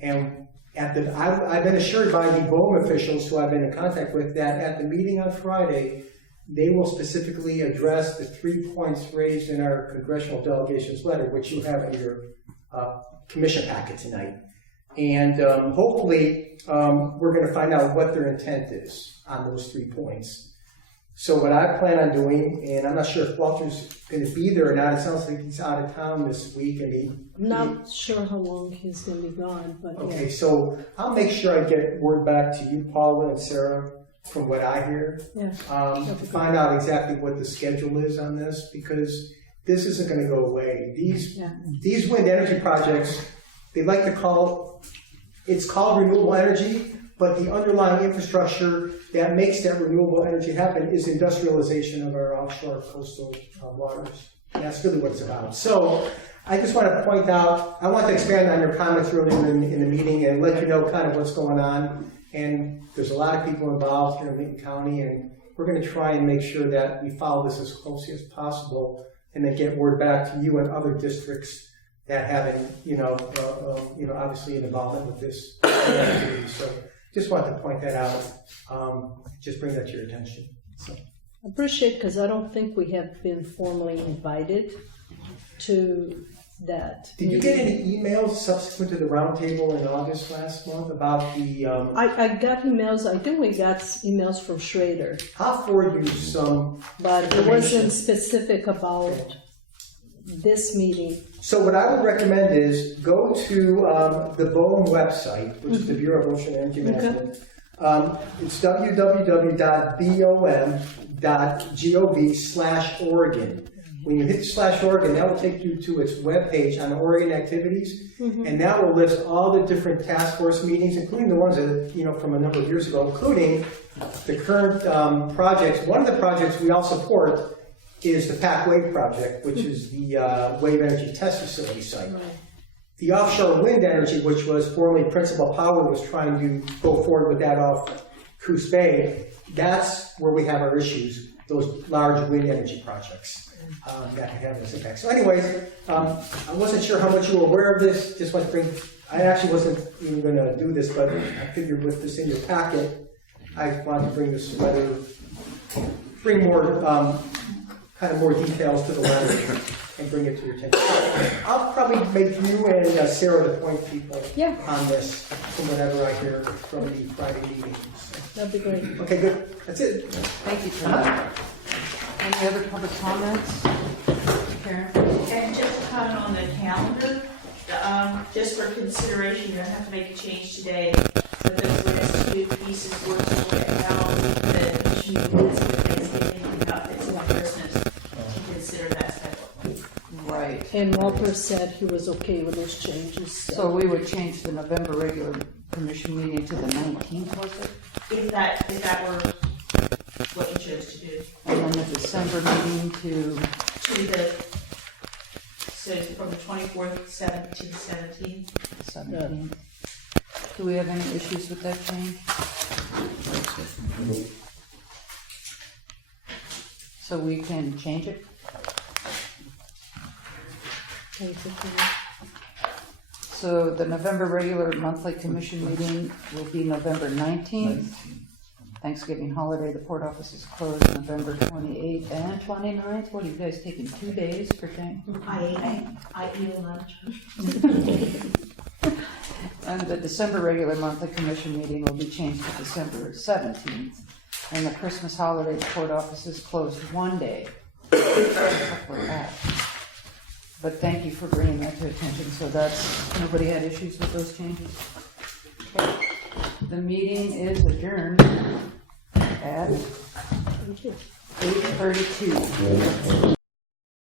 And I've been assured by the BOEM officials who I've been in contact with that at the meeting on Friday, they will specifically address the 3 points raised in our congressional delegation's letter, which you have in your commission packet tonight. And hopefully we're going to find out what their intent is on those 3 points. So what I plan on doing, and I'm not sure if Walter's going to be there or not, it sounds like he's out of town this week. And I'm not sure how long he's going to be gone, but okay, yeah. so I'll make sure I get word back to you, Paula and Sarah, from what I hear, to find out exactly what the schedule is on this, because this isn't going to go away. These wind energy projects, they like to call, it's called renewable energy, but the underlying infrastructure that makes that renewable energy happen is industrialization of our offshore coastal waters. And that's really what it's about. So I just want to point out, I want to expand on your comments earlier in the meeting and let you know kind of what's going on. And there's a lot of people involved here in Lincoln County, and we're going to try and make sure that we follow this as closely as possible and then get word back to you and other districts that have, obviously an involvement with this activity. So just want to point that out, just bring that to your attention. So. I appreciate, because I don't think we have been formally invited to that. Did you get any emails subsequent to the roundtable in August last month about the... I got emails. I think we got emails from Schrader. I'll forward you some but it wasn't specific about this meeting. So what I would recommend is go to the BOEM website, which is the Bureau of Ocean Energy Management. It's www.bom.gov/Oregon. When you hit /Oregon, that will take you to its webpage on Oregon activities, and that will list all the different task force meetings, including the ones that, from a number of years ago, including the current projects. One of the projects we all support is the PAC Wave project, which is the wave energy test facility site. The offshore wind energy, which was formerly Principal Power, was trying to go forward with that off Coos Bay. That's where we have our issues, those large wind energy projects that can have this impact. So anyways, I wasn't sure how much you were aware of this. Just want to bring, I actually wasn't even going to do this, but I figured with this in your packet, I wanted to bring this letter, bring more, kind of more details to the letter and bring it to your attention. I'll probably make you and Sarah the point people on this from whatever I hear from the Friday meetings. That'd be great. Okay, good. That's it. Thank you for that. Any other public comments? Karen? And just to comment on the calendar, just for consideration, you don't have to make a change today, but those last two pieces were to look at how the issue is with Thanksgiving and how it fits in on Christmas, to consider that schedule. Right. And Walter said he was okay with those changes. So we would change the November regular commission meeting to the 19th, was it? If that were what you chose to do. And then the December meeting to, So from the 24th, 7th to the 17th. 17th. Do we have any issues with that change? So we can change it? So the November regular monthly commission meeting will be November 19th. Thanksgiving holiday, the port office is closed November 28th and 29th. What are you guys taking, 2 days for Thanksgiving? I eat a lunch. And the December regular monthly commission meeting will be changed to December 17th. And the Christmas holiday, the port office is closed 1 day. Stuff like that. But thank you for bringing that to attention. So that's, nobody had issues with those changes? Okay. The meeting is adjourned at 8:32.